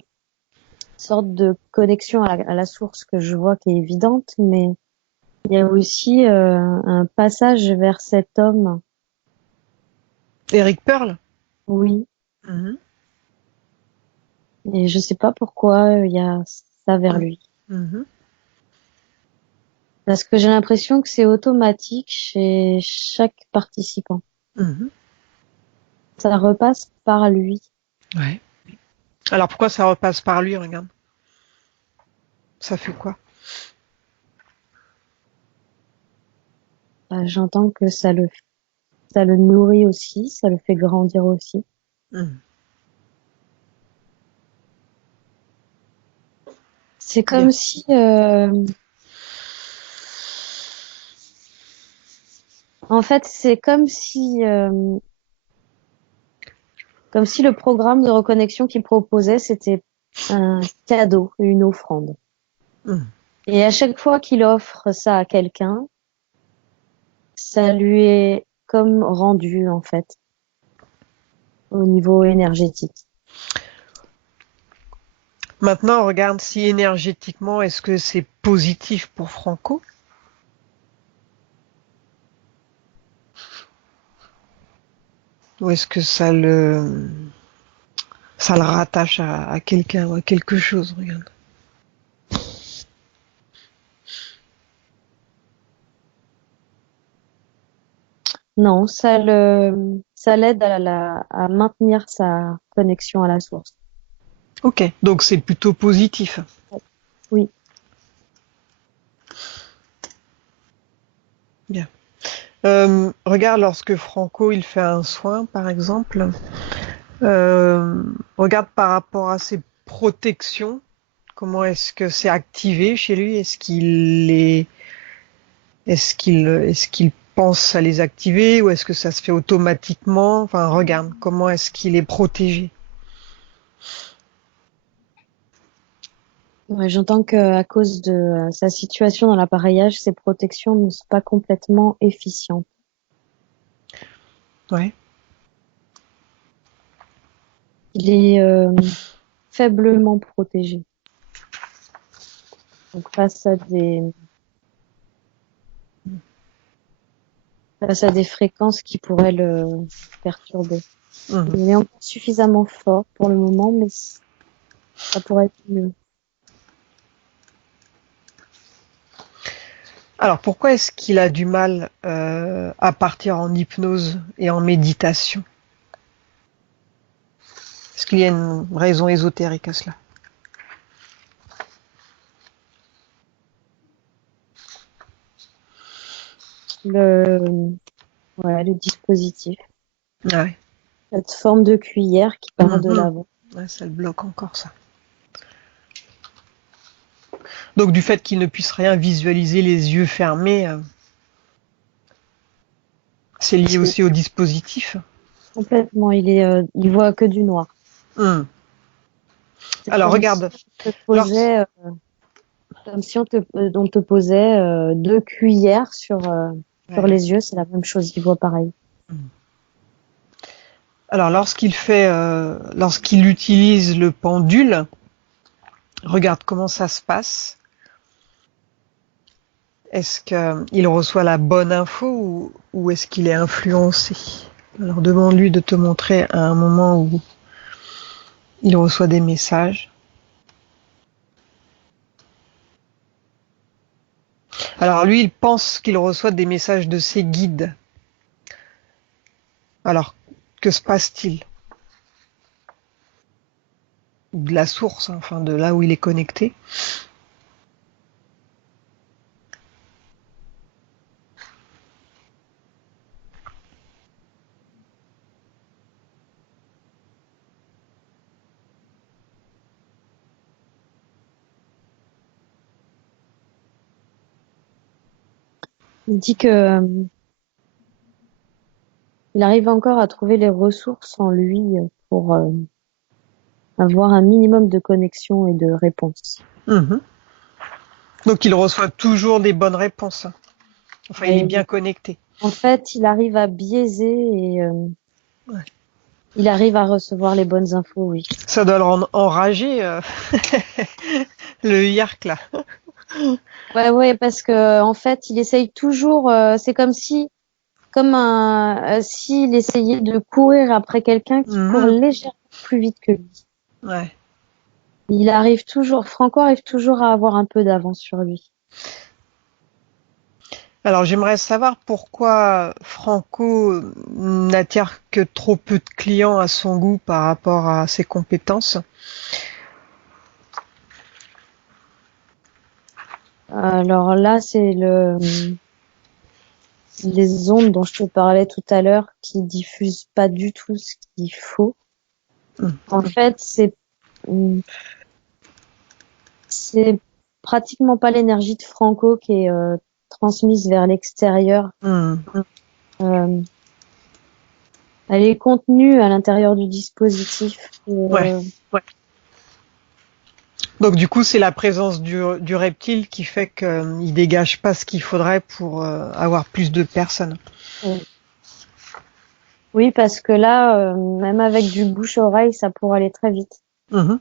sorte de connexion à la source que je vois qui est évidente, mais il y a aussi un passage vers cet homme. Eric Pearl. Oui. Mhm. Et je sais pas pourquoi il y a ça vers lui. Mhm. Parce que j'ai l'impression que c'est automatique chez chaque participant. Mhm. Ça repasse par lui. Ouais. Alors pourquoi ça repasse par lui, regarde? Ça fait quoi? J'entends que ça le nourrit aussi, ça le fait grandir aussi. Mhm. C'est Bien. comme si En fait, c'est comme si le programme de reconnexion qu'il proposait, c'était un cadeau, une offrande. Hmm. Et à chaque fois qu'il offre ça à quelqu'un, ça lui est comme rendu, en fait, au niveau énergétique. Maintenant, on regarde si énergétiquement, est-ce que c'est positif pour Franco? Ou est-ce que ça le rattache à quelqu'un ou à quelque chose, regarde. Non, ça l'aide à maintenir sa connexion à la source. Ok, donc c'est plutôt positif. Oui. Bien. Regarde lorsque Franco il fait un soin, par exemple. Regarde par rapport à ses protections. Comment est-ce que c'est activé chez lui? Est-ce qu'il pense à les activer ou est-ce que ça se fait automatiquement? Enfin, regarde, comment est-ce qu'il est protégé? Ouais, j'entends qu'à cause de sa situation dans l'appareillage, ses protections ne sont pas complètement efficientes. Ouais. Il est faiblement protégé. Donc face à des fréquences qui pourraient le perturber. Mhm. Il est encore suffisamment fort pour le moment, mais ça pourrait être mieux. Alors, pourquoi est-ce qu'il a du mal à partir en hypnose et en méditation? Est-ce qu'il y a une raison ésotérique à cela? Le dispositif. Ah ouais. Cette forme de cuillère qui part de Mhm. l'avant. Ouais, ça le bloque encore, ça. Donc, du fait qu'il ne puisse rien visualiser les yeux fermés, c'est lié C'est aussi au dispositif. complètement, il voit que du noir. Hmm. C'est Alors, comme si regarde. on te Lors... posait, on te posait deux cuillères sur Ouais. les yeux, c'est la même chose, il voit pareil. Alors, lorsqu'il utilise le pendule, regarde comment ça se passe. Est-ce qu'il reçoit la bonne info ou est-ce qu'il est influencé? Alors, demande-lui de te montrer à un moment où il reçoit des messages. Alors, lui, il pense qu'il reçoit des messages de ses guides. Alors, que se passe-t-il? De la source, hein, enfin de là où il est connecté. Il dit que il arrive encore à trouver les ressources en lui pour avoir un minimum de connexion et de réponse. Mhm. Donc, il reçoit toujours des bonnes réponses. Enfin, il est Ouais. bien connecté. En fait, il arrive à biaiser et Ouais. il arrive à recevoir les bonnes infos, oui. Ça doit le rendre enragé, le Yark, là. Ouais, parce que en fait, il essaye toujours. C'est s'il essayait de courir après quelqu'un qui court Mhm. légèrement plus vite que lui. Ouais. Franco arrive toujours à avoir un peu d'avance sur lui. Alors, j'aimerais savoir pourquoi Franco n'attire que trop peu de clients à son goût par rapport à ses compétences. Alors là, c'est les ondes dont je te parlais tout à l'heure qui diffusent pas du tout ce qu'il faut. Mhm. En fait, c'est pratiquement pas l'énergie de Franco qui est transmise vers l'extérieur. Mhm. Euh, Elle est contenue à l'intérieur du dispositif. Ouais. Ouais. Donc du coup, c'est la présence du reptile qui fait qu'il dégage pas ce qu'il faudrait pour avoir plus de personnes. Oui, oui, parce que là, même avec du bouche-oreille, ça pourrait aller très vite. Mhm.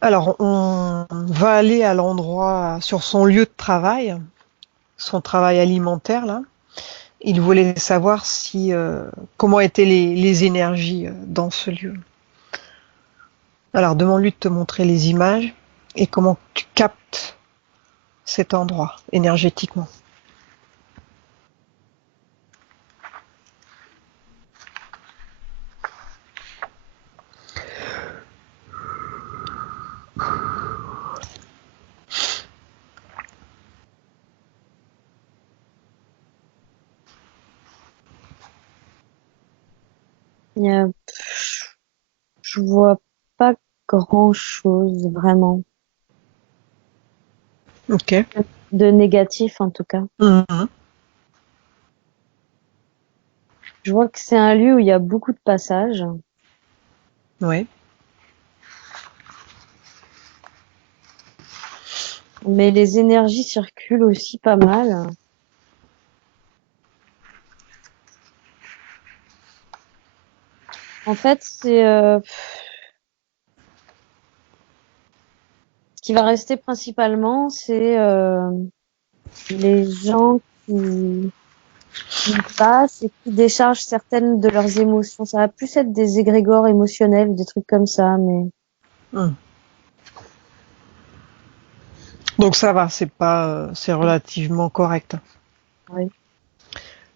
Alors, on va aller à l'endroit, sur son lieu de travail, son travail alimentaire, là. Il voulait savoir si comment étaient les énergies dans ce lieu. Alors, demande-lui de te montrer les images et comment tu captes cet endroit énergétiquement. Il y a- Je vois pas grand-chose vraiment Ok. de négatif en tout cas. Mhm. Je vois que c'est un lieu où il y a beaucoup de passages, Ouais. mais les énergies circulent aussi pas mal. En fait, c'est ce qui va rester principalement, c'est les gens qui passent et qui déchargent certaines de leurs émotions. Ça va plus être des égrégores émotionnels, des trucs comme ça, mais Mhm. Donc ça va, c'est pas, c'est relativement correct. oui.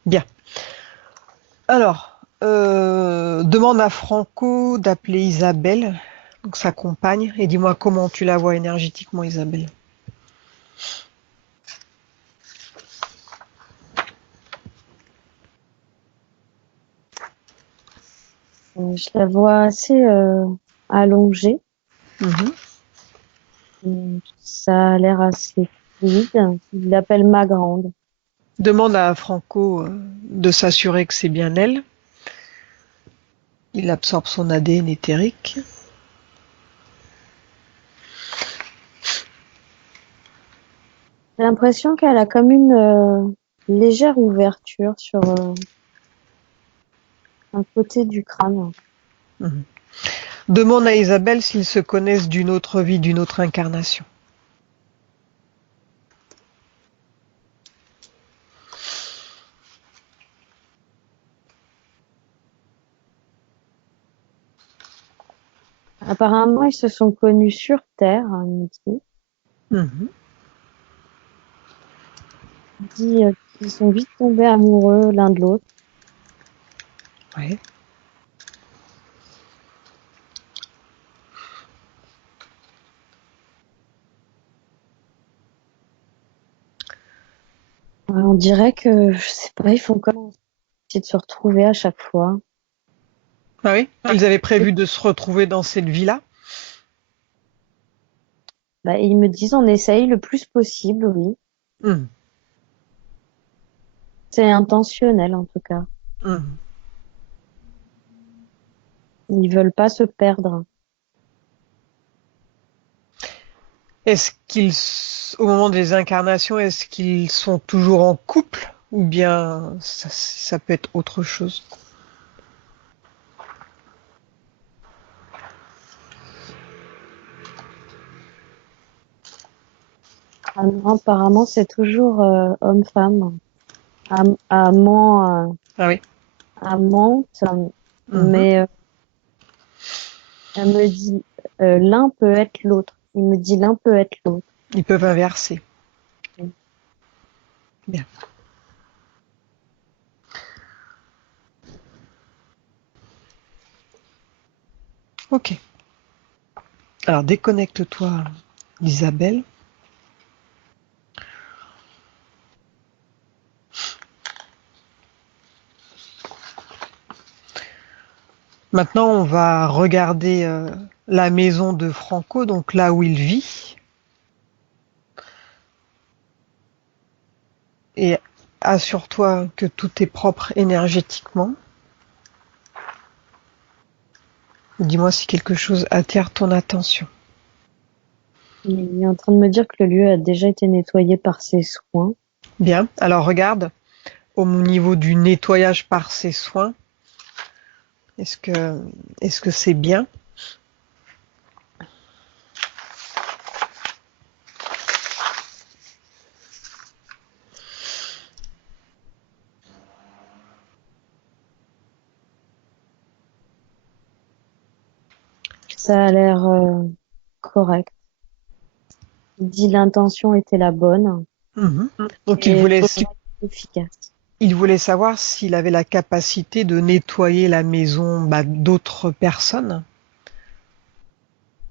Bien. Alors, demande à Franco d'appeler Isabelle, donc sa compagne, et dis-moi comment tu la vois énergétiquement, Isabelle. Je la vois assez allongée. Mhm. Ça a l'air assez fluide. Il l'appelle ma grande. Demande à Franco de s'assurer que c'est bien elle. Il absorbe son ADN éthérique. J'ai l'impression qu'elle a comme une légère ouverture sur un côté du crâne. Mhm. Demande à Isabelle s'ils se connaissent d'une autre vie, d'une autre incarnation. Apparemment, ils se sont connus sur Terre, hein, il me dit. Mhm. Il dit qu'ils sont vite tombés amoureux l'un de l'autre. Ouais. On dirait que, je sais pas, ils font comme essayer de se retrouver à chaque fois. Ah oui. Ils avaient prévu de se retrouver dans cette vie-là. Bah, ils me disent on essaye le plus possible, oui. Mhm. C'est intentionnel en tout cas. Mhm. Ils veulent pas se perdre. Est-ce qu'ils, au moment des incarnations, est-ce qu'ils sont toujours en couple ou bien ça peut être autre chose? Ah non, apparemment, c'est toujours homme-femme. Amant, Ah oui. amante, Mhm. mais elle me dit l'un peut être l'autre. Il me dit l'un peut être l'autre. Ils peuvent inverser. Bien. Ok. Alors déconnecte-toi, Isabelle. Maintenant, on va regarder la maison de Franco, donc là où il vit. assure-toi que tout est propre énergétiquement. Dis-moi si quelque chose attire ton attention. Il est en train de me dire que le lieu a déjà été nettoyé par ses soins. Bien, alors regarde, au niveau du nettoyage par ses soins, est-ce que c'est bien? Ça a l'air correct. Il dit l'intention était la bonne Mhm. Donc et faudrait être efficace. il voulait savoir s'il avait la capacité de nettoyer la maison d'autres personnes.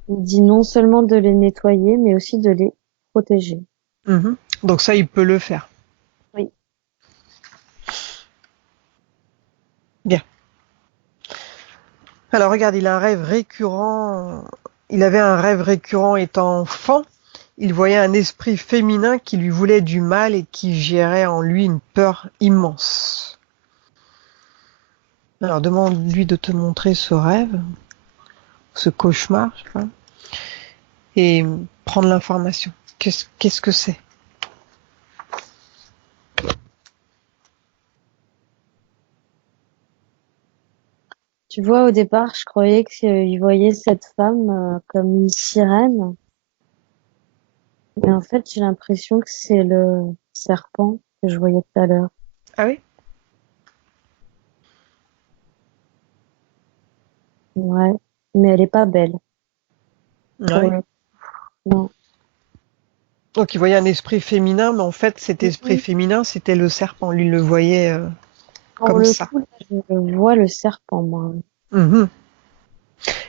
Il dit non seulement de les nettoyer, mais aussi de les protéger. Mhm. Donc ça, il peut le faire. Oui. Bien. Alors regarde, il a un rêve récurrent. Il avait un rêve récurrent étant enfant. Il voyait un esprit féminin qui lui voulait du mal et qui gérait en lui une peur immense. Alors demande-lui de te montrer ce rêve, ce cauchemar, je sais pas, et prendre l'information. Qu'est-ce que c'est? Tu vois, au départ, je croyais qu'il voyait cette femme comme une sirène. Mais en fait, j'ai l'impression que c'est le serpent que je voyais tout à l'heure. Ah oui? Ouais. Mais elle est pas belle. Pour Ouais. le... Non. Donc il voyait un esprit féminin, mais en fait cet esprit Mhm. féminin c'était le serpent. Lui il le voyait Pour comme le ça. coup, là, je vois le serpent, moi. Mhm.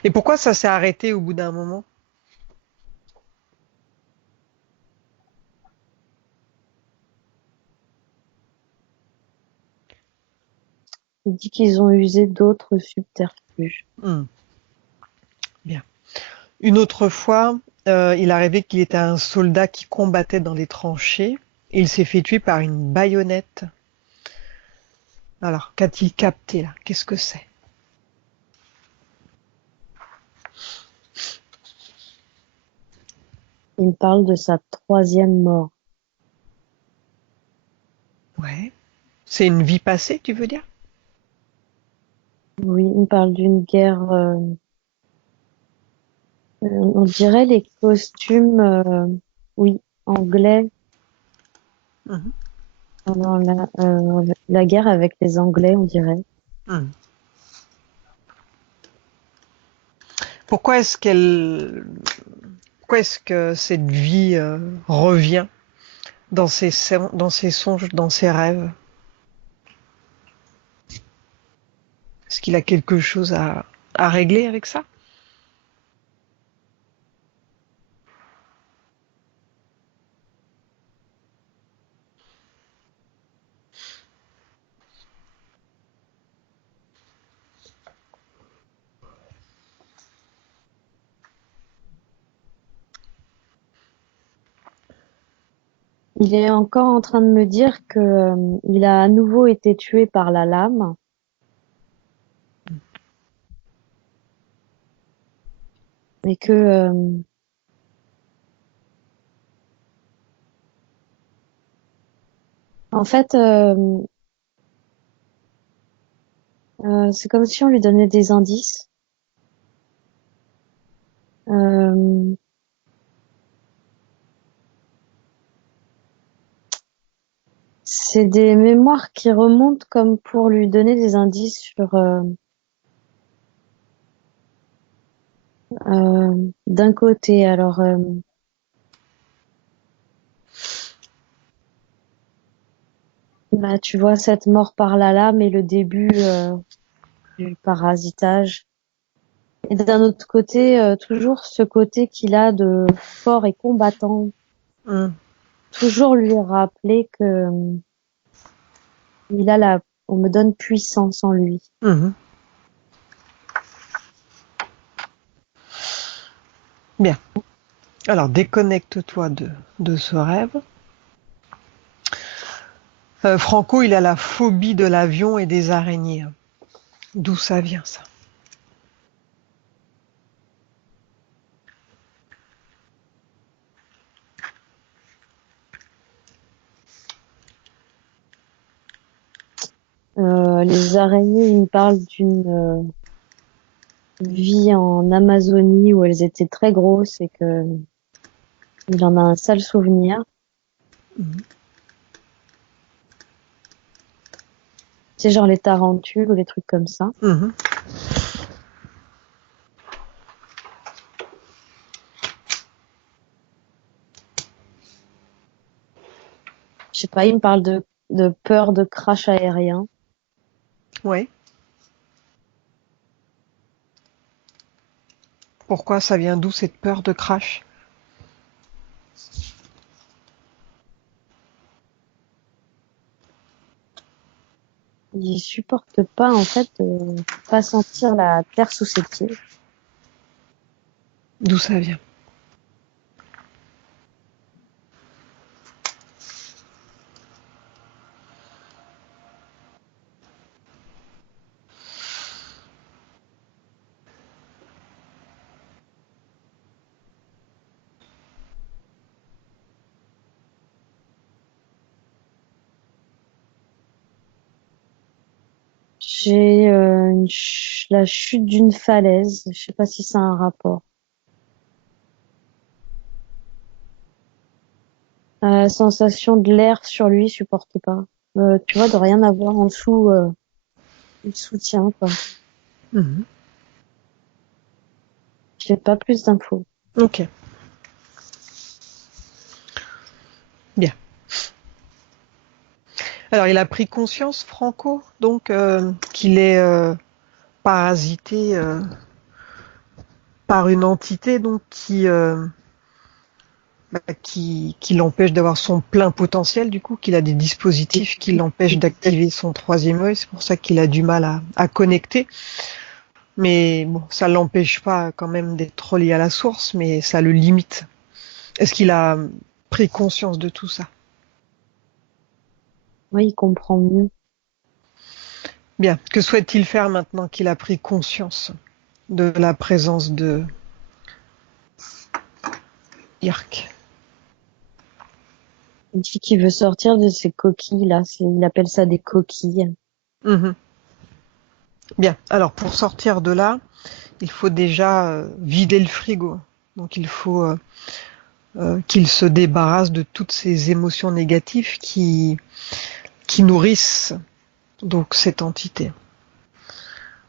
Et pourquoi ça s'est arrêté au bout d'un moment? Il dit qu'ils ont usé d'autres subterfuges. Hmm. Bien. Une autre fois, il arrivait qu'il était un soldat qui combattait dans les tranchées. Et il s'est fait tuer par une baïonnette. Alors, qu'a-t-il capté là? Qu'est-ce que c'est? Il me parle de sa troisième mort. Ouais. C'est une vie passée, tu veux dire? Oui, il me parle d'une guerre. On dirait les costumes, oui, anglais Mhm. pendant la guerre avec les Anglais, on dirait. Mhm. Pourquoi est-ce qu'elle, pourquoi est-ce que cette vie revient dans ses songes, dans ses rêves? Est-ce qu'il a quelque chose à régler avec ça? Il est encore en train de me dire que il a à nouveau été tué par la lame et que en fait c'est comme si on lui donnait des indices. Euh, c'est des mémoires qui remontent comme pour lui donner des indices sur d'un côté. Alors bah, tu vois cette mort par la lame et le début du parasitage. Et d'un autre côté, toujours ce côté qu'il a de fort et combattant. Hmm. Toujours lui rappeler que il a on me donne puissance en lui. Mhm. Bien. Alors déconnecte-toi de ce rêve. Franco, il a la phobie de l'avion et des araignées. D'où ça vient, ça? Les araignées, ils me parlent d'une vie en Amazonie où elles étaient très grosses et que il en a un sale souvenir. Mhm. C'est genre les tarentules ou les trucs comme ça. Mhm. Je sais pas, il me parle de peur de crash aérien. Ouais. Pourquoi ça vient d'où cette peur de crash? Il supporte pas, en fait, pas sentir la terre sous ses pieds. D'où ça vient? J'ai la chute d'une falaise. Je sais pas si ça a un rapport. La sensation de l'air sur lui, il supporte pas. Tu vois, de rien avoir en dessous, il soutient, quoi. Mhm. J'ai pas plus d'infos. Ok, bien. Alors, il a pris conscience, Franco, donc, qu'il est parasité par une entité donc qui l'empêche d'avoir son plein potentiel, du coup, qu'il a des dispositifs qui l'empêchent d'activer son troisième œil. C'est pour ça qu'il a du mal à connecter. Mais bon, ça l'empêche pas quand même d'être relié à la source, mais ça le limite. Est-ce qu'il a pris conscience de tout ça? Oui, il comprend mieux. Bien. Que souhaite-t-il faire maintenant qu'il a pris conscience de la présence de Irk? Il dit qu'il veut sortir de ces coquilles là. Il appelle ça des coquilles. Mhm. Bien. Alors, pour sortir de là, il faut déjà vider le frigo. Donc, il faut qu'il se débarrasse de toutes ces émotions négatives qui nourrissent donc cette entité.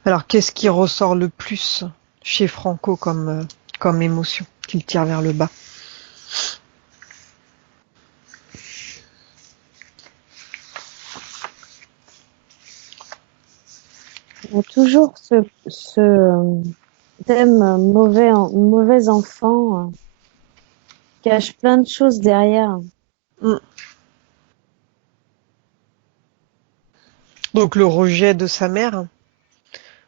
Alors, qu'est-ce qui ressort le plus chez Franco comme émotion qu'il tire vers le bas? Il y a toujours ce thème mauvais enfant cache plein de choses derrière. Mm. Donc, le rejet de sa mère,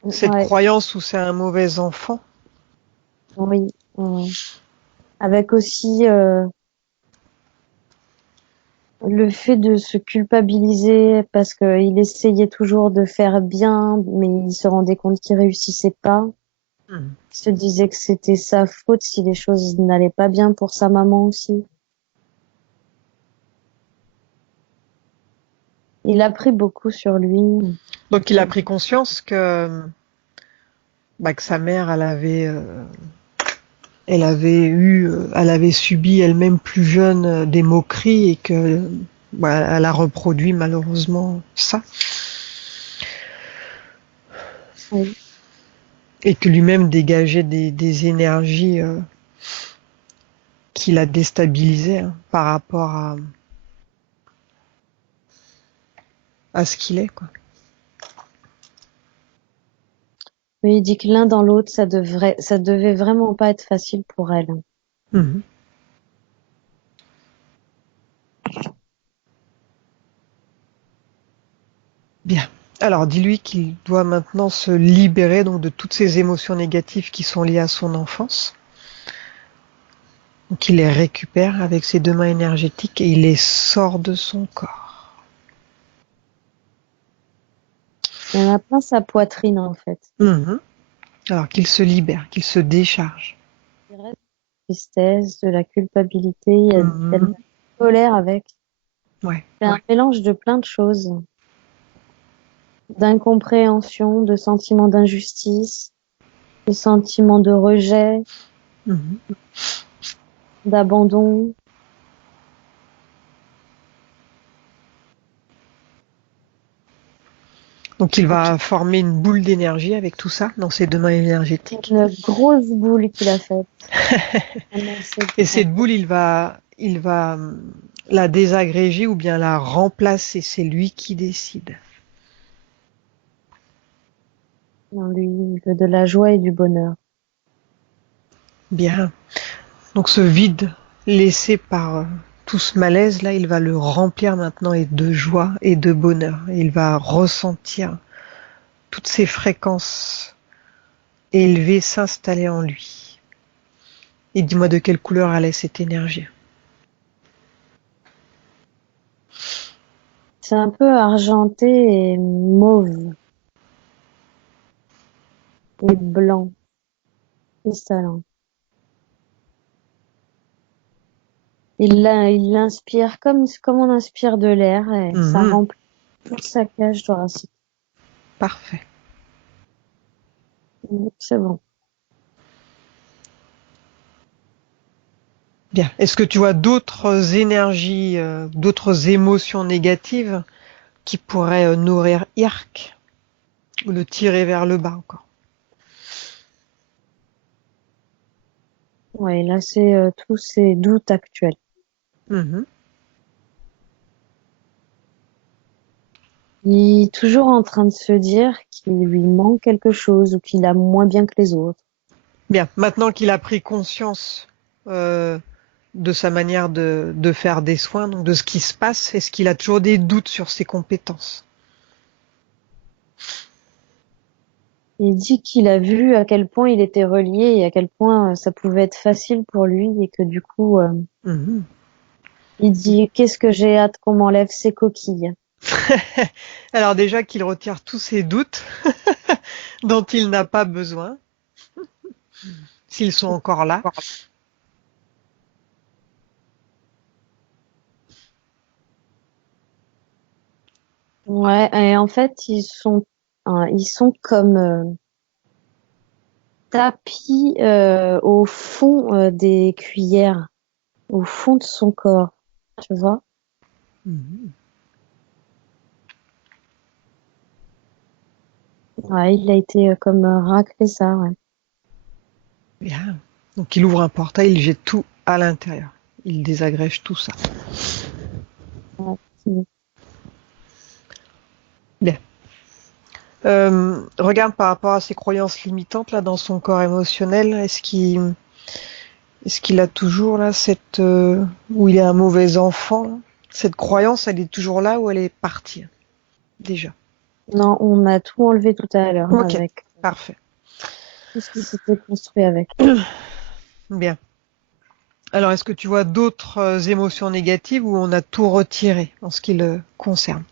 cette Ouais, croyance où c'est un mauvais enfant. oui, ouais. Avec aussi le fait de se culpabiliser parce qu'il essayait toujours de faire bien, mais il se rendait compte qu'il réussissait pas. Mm. Il se disait que c'était sa faute si les choses n'allaient pas bien pour sa maman aussi. Il a pris beaucoup sur lui. Donc, il a pris conscience que sa mère, elle avait subi elle-même plus jeune des moqueries et que elle a reproduit malheureusement ça Oui. et que lui-même dégageait des énergies qui la déstabilisaient par rapport à ce qu'il est quoi. Mais il dit que l'un dans l'autre, ça devait vraiment pas être facile pour elle. Mhm. Bien. Alors dis-lui qu'il doit maintenant se libérer donc de toutes ces émotions négatives qui sont liées à son enfance. Donc il les récupère avec ses deux mains énergétiques et il les sort de son corps. Il y en a plein sa poitrine, en fait. Mhm. Alors qu'il se libère, qu'il se décharge. Il reste de la tristesse, de la culpabilité, il y a de la Mhm. colère avec. Ouais, C'est un mélange de plein de choses. D'incompréhension, de sentiments d'injustice, de sentiments de rejet, Mhm. d'abandon. Donc il va former une boule d'énergie avec tout ça dans ses deux mains énergétiques. Une grosse boule qu'il a faite. Et cette boule, il va la désagréger ou bien la remplacer. C'est lui qui décide. En lui, il veut de la joie et du bonheur. Bien. Donc ce vide laissé par tout ce malaise là, il va le remplir maintenant et de joie et de bonheur. Et il va ressentir toutes ces fréquences élevées s'installer en lui. Et dis-moi de quelle couleur elle est cette énergie. C'est un peu argenté et mauve et blanc, cristallin. Il l'inspire comme on inspire de l'air et ça Mhm. remplit toute sa cage thoracique. Parfait. C'est bon. Bien. Est-ce que tu vois d'autres énergies, d'autres émotions négatives qui pourraient nourrir Irk ou le tirer vers le bas encore? Ouais, là, c'est tous ses doutes actuels. Mhm. Il est toujours en train de se dire qu'il lui manque quelque chose ou qu'il a moins bien que les autres. Bien. Maintenant qu'il a pris conscience euh, de sa manière de faire des soins, donc de ce qui se passe, est-ce qu'il a toujours des doutes sur ses compétences? Il dit qu'il a vu à quel point il était relié et à quel point ça pouvait être facile pour lui et que du coup, Mhm. il dit qu'est-ce que j'ai hâte qu'on m'enlève ces coquilles. Alors déjà qu'il retire tous ses doutes dont il n'a pas besoin, s'ils sont encore là. Ouais, et en fait, ils sont comme tapis au fond des cuillères, au fond de son corps, tu vois. Mhm. Ouais, il a été comme raclé ça, ouais. Bien. Donc il ouvre un portail, il jette tout à l'intérieur. Il désagrège tout ça. Ouais, c'est- Bien. Regarde par rapport à ses croyances limitantes là dans son corps émotionnel. Est-ce qu'il a toujours là cette où il est un mauvais enfant là. Cette croyance, elle est toujours là ou elle est partie déjà? Non, on a tout enlevé tout à l'heure Ok, avec parfait. tout ce qui s'était construit avec. Bien. Alors, est-ce que tu vois d'autres émotions négatives où on a tout retiré en ce qui le concerne?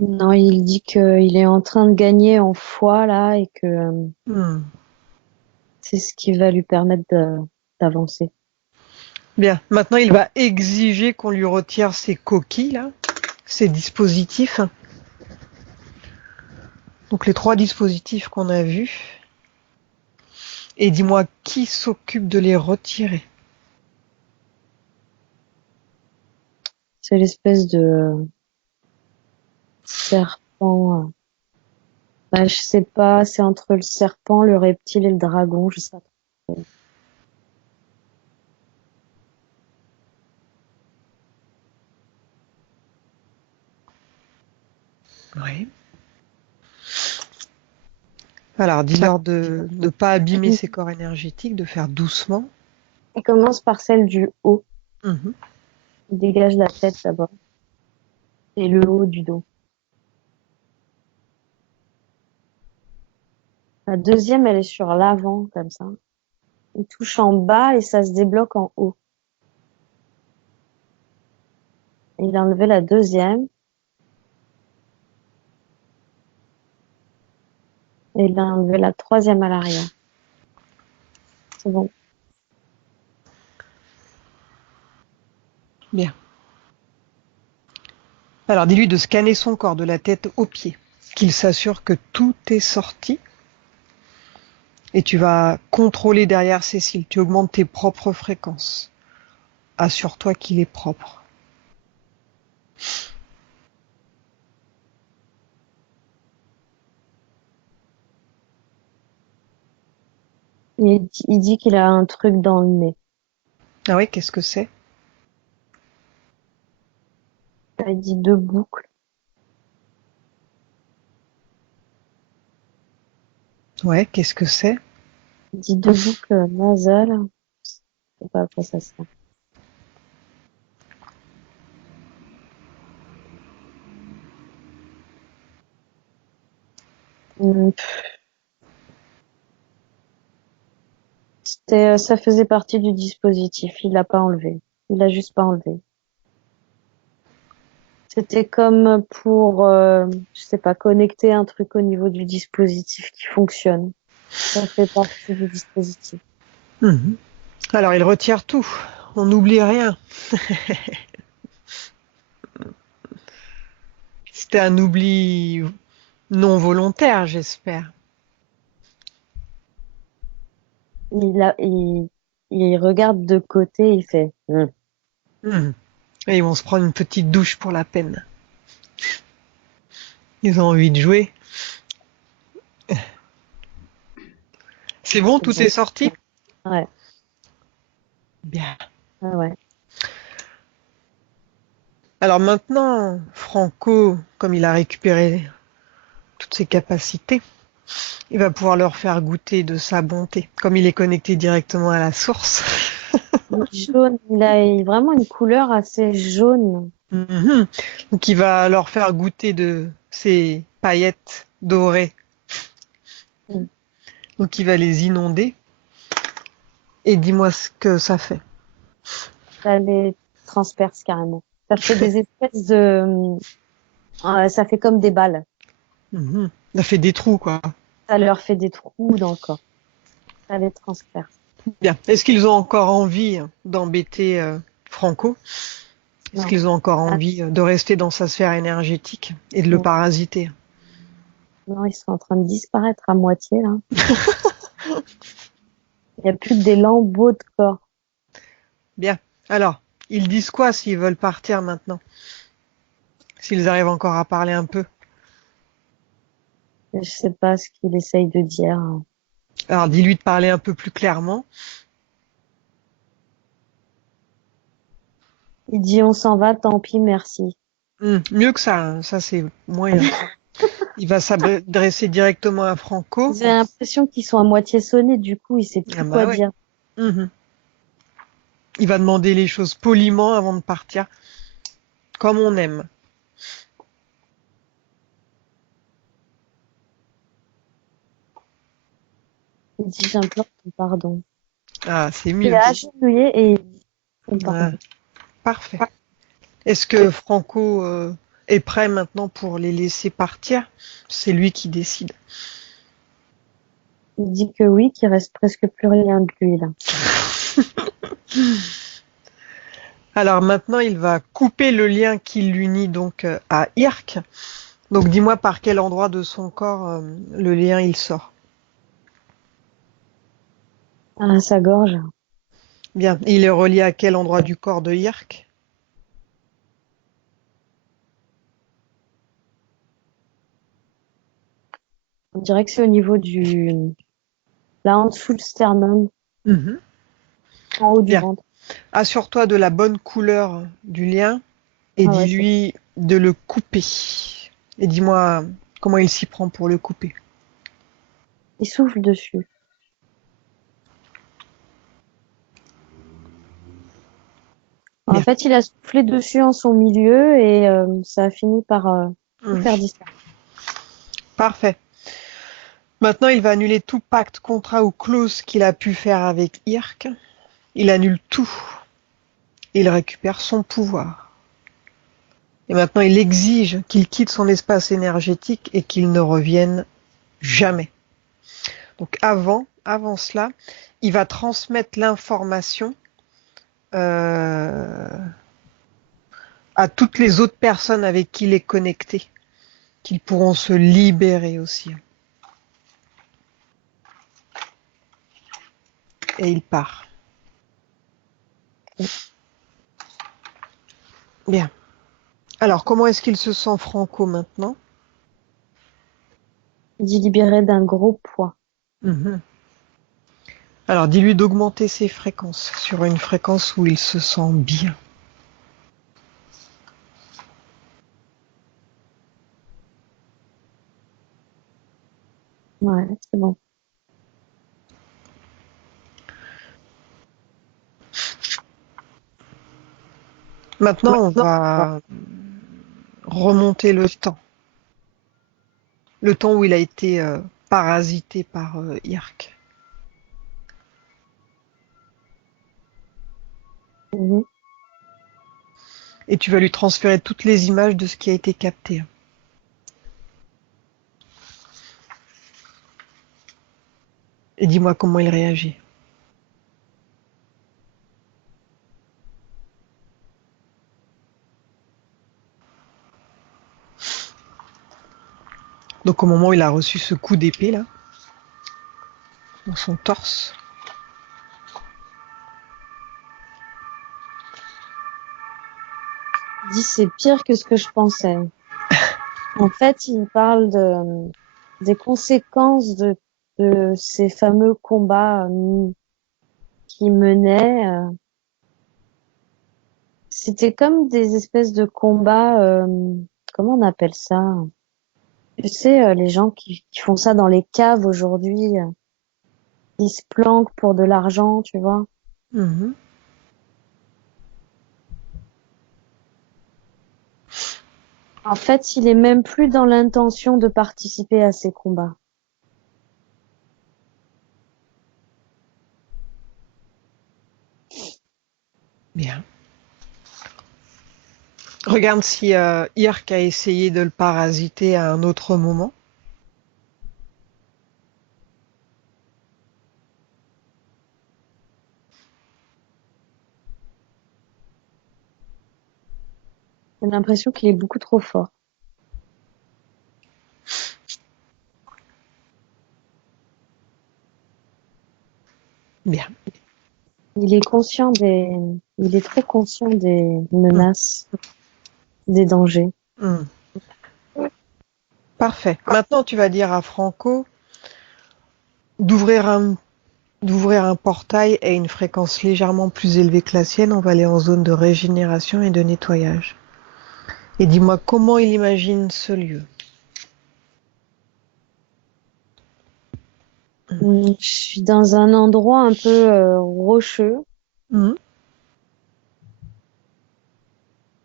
Non, il dit qu'il est en train de gagner en foi là et que Hmm. c'est ce qui va lui permettre d'avancer. Bien. Maintenant, il va exiger qu'on lui retire ses coquilles là, ces dispositifs. Donc les trois dispositifs qu'on a vus. Et dis-moi qui s'occupe de les retirer. C'est l'espèce de serpent. Bah, je sais pas, c'est entre le serpent, le reptile et le dragon, je sais pas trop. Oui. Alors, dis-leur de ne pas abîmer ses corps énergétiques, de faire doucement. Il commence par celle du haut. Mhm. Il dégage la tête d'abord et le haut du dos. La deuxième, elle est sur l'avant, comme ça. Il touche en bas et ça se débloque en haut. Il a enlevé la deuxième. Et il a enlevé la troisième à l'arrière. C'est bon. Bien. Alors, dis-lui de scanner son corps de la tête aux pieds, qu'il s'assure que tout est sorti. Et tu vas contrôler derrière Cécile. Tu augmentes tes propres fréquences. Assure-toi qu'il est propre. Il dit qu'il a un truc dans le nez. Ah oui, qu'est-ce que c'est? Il dit 2 boucles. Ouais, qu'est-ce que c'est? Il dit 2 boucles nasales. Je sais pas à quoi ça sert. Hum, ça faisait partie du dispositif. Il l'a pas enlevé. Il l'a juste pas enlevé. C'était comme pour, je sais pas, connecter un truc au niveau du dispositif qui fonctionne. Ça fait partie du dispositif. Mhm. Alors, il retire tout. On n'oublie rien. C'était un oubli non volontaire, j'espère. Il regarde de côté, il fait. Mhm. Et ils vont se prendre une petite douche pour la peine. Ils ont envie de jouer. C'est bon, tout est sorti? Ouais, Bien. ouais. Alors maintenant, Franco, comme il a récupéré toutes ses capacités, il va pouvoir leur faire goûter de sa bonté. Comme il est connecté directement à la source. Il est jaune, il a vraiment une couleur assez jaune. Mhm. Donc il va leur faire goûter de ses paillettes dorées. Mm. Donc il va les inonder. Et dis-moi ce que ça fait. Ça les transperce carrément. Ça fait des espèces ça fait comme des balles. Mhm. Ça fait des trous, quoi. Ça leur fait des trous dans le corps. Ça les transperce. Bien. Est-ce qu'ils ont encore envie d'embêter Franco? Est-ce Non. qu'ils ont encore Ah, envie de rester dans sa sphère énergétique et de le non, parasiter? non, ils sont en train de disparaître à moitié, là. Il n'y a plus que des lambeaux de corps. Bien. Alors, ils disent quoi s'ils veulent partir maintenant? S'ils arrivent encore à parler un peu? Je sais pas ce qu'il essaye de dire. Alors, dis-lui de parler un peu plus clairement. Il dit on s'en va, tant pis, merci. Mieux que ça, hein. Ça c'est moyen. Il va s'adresser directement à Franco. J'ai l'impression qu'ils sont à moitié sonnés, du coup, il sait Ah plus quoi bah ouais. dire. Mhm. Il va demander les choses poliment avant de partir, comme on aime. Il dit j'implore ton pardon. Ah, c'est Il est mieux. agenouillé et il dit ton Ouais, pardon. parfait. Est-ce que Franco est prêt maintenant pour les laisser partir? C'est lui qui décide. Il dit que oui, qu'il reste presque plus rien de lui, là. Alors maintenant, il va couper le lien qui l'unit donc à Irk. Donc dis-moi par quel endroit de son corps le lien il sort. À sa gorge. Bien, il est relié à quel endroit du corps de Irk? On dirait que c'est au niveau là, en dessous le sternum, Mhm. en haut du Bien, ventre. assure-toi de la bonne couleur du lien et Ah ouais, c'est ça. dis-lui de le couper. Et dis-moi comment il s'y prend pour le couper. Il souffle dessus. En Bien. fait, il a soufflé dessus en son milieu et ça a fini par tout Mhm. faire disparaître. Parfait. Maintenant, il va annuler tout pacte, contrat ou clause qu'il a pu faire avec Irk. Il annule tout. Il récupère son pouvoir. Et maintenant, il exige qu'il quitte son espace énergétique et qu'il ne revienne jamais. Donc avant cela, il va transmettre l'information à toutes les autres personnes avec qui il est connecté, qu'ils pourront se libérer aussi. Et il part. Bien. Alors, comment est-ce qu'il se sent Franco maintenant? Il dit libéré d'un gros poids. Alors, dis-lui d'augmenter ses fréquences sur une fréquence où il se sent bien. Ouais, c'est bon. Maintenant, on va remonter le temps. Le temps où il a été parasité par Irk. Mhm. Et tu vas lui transférer toutes les images de ce qui a été capté. Et dis-moi comment il réagit. Donc au moment où il a reçu ce coup d'épée là, dans son torse, Il dit c'est pire que ce que je pensais. En fait, il parle des conséquences de ces fameux combats qu'il menait. C'était comme des espèces de combats, comment on appelle ça? Tu sais, les gens qui font ça dans les caves aujourd'hui, ils se planquent pour de l'argent, tu vois. Mhm. En fait, il est même plus dans l'intention de participer à ces combats. Bien. Regarde si Irk a essayé de le parasiter à un autre moment. J'ai l'impression qu'il est beaucoup trop fort. Bien. Il est il est trop conscient des Mm. menaces, des dangers. Mm. Parfait. Maintenant, tu vas dire à Franco d'ouvrir un portail à une fréquence légèrement plus élevée que la sienne. On va aller en zone de régénération et de nettoyage. Et dis-moi comment il imagine ce lieu. Je suis dans un endroit un peu rocheux. Mm.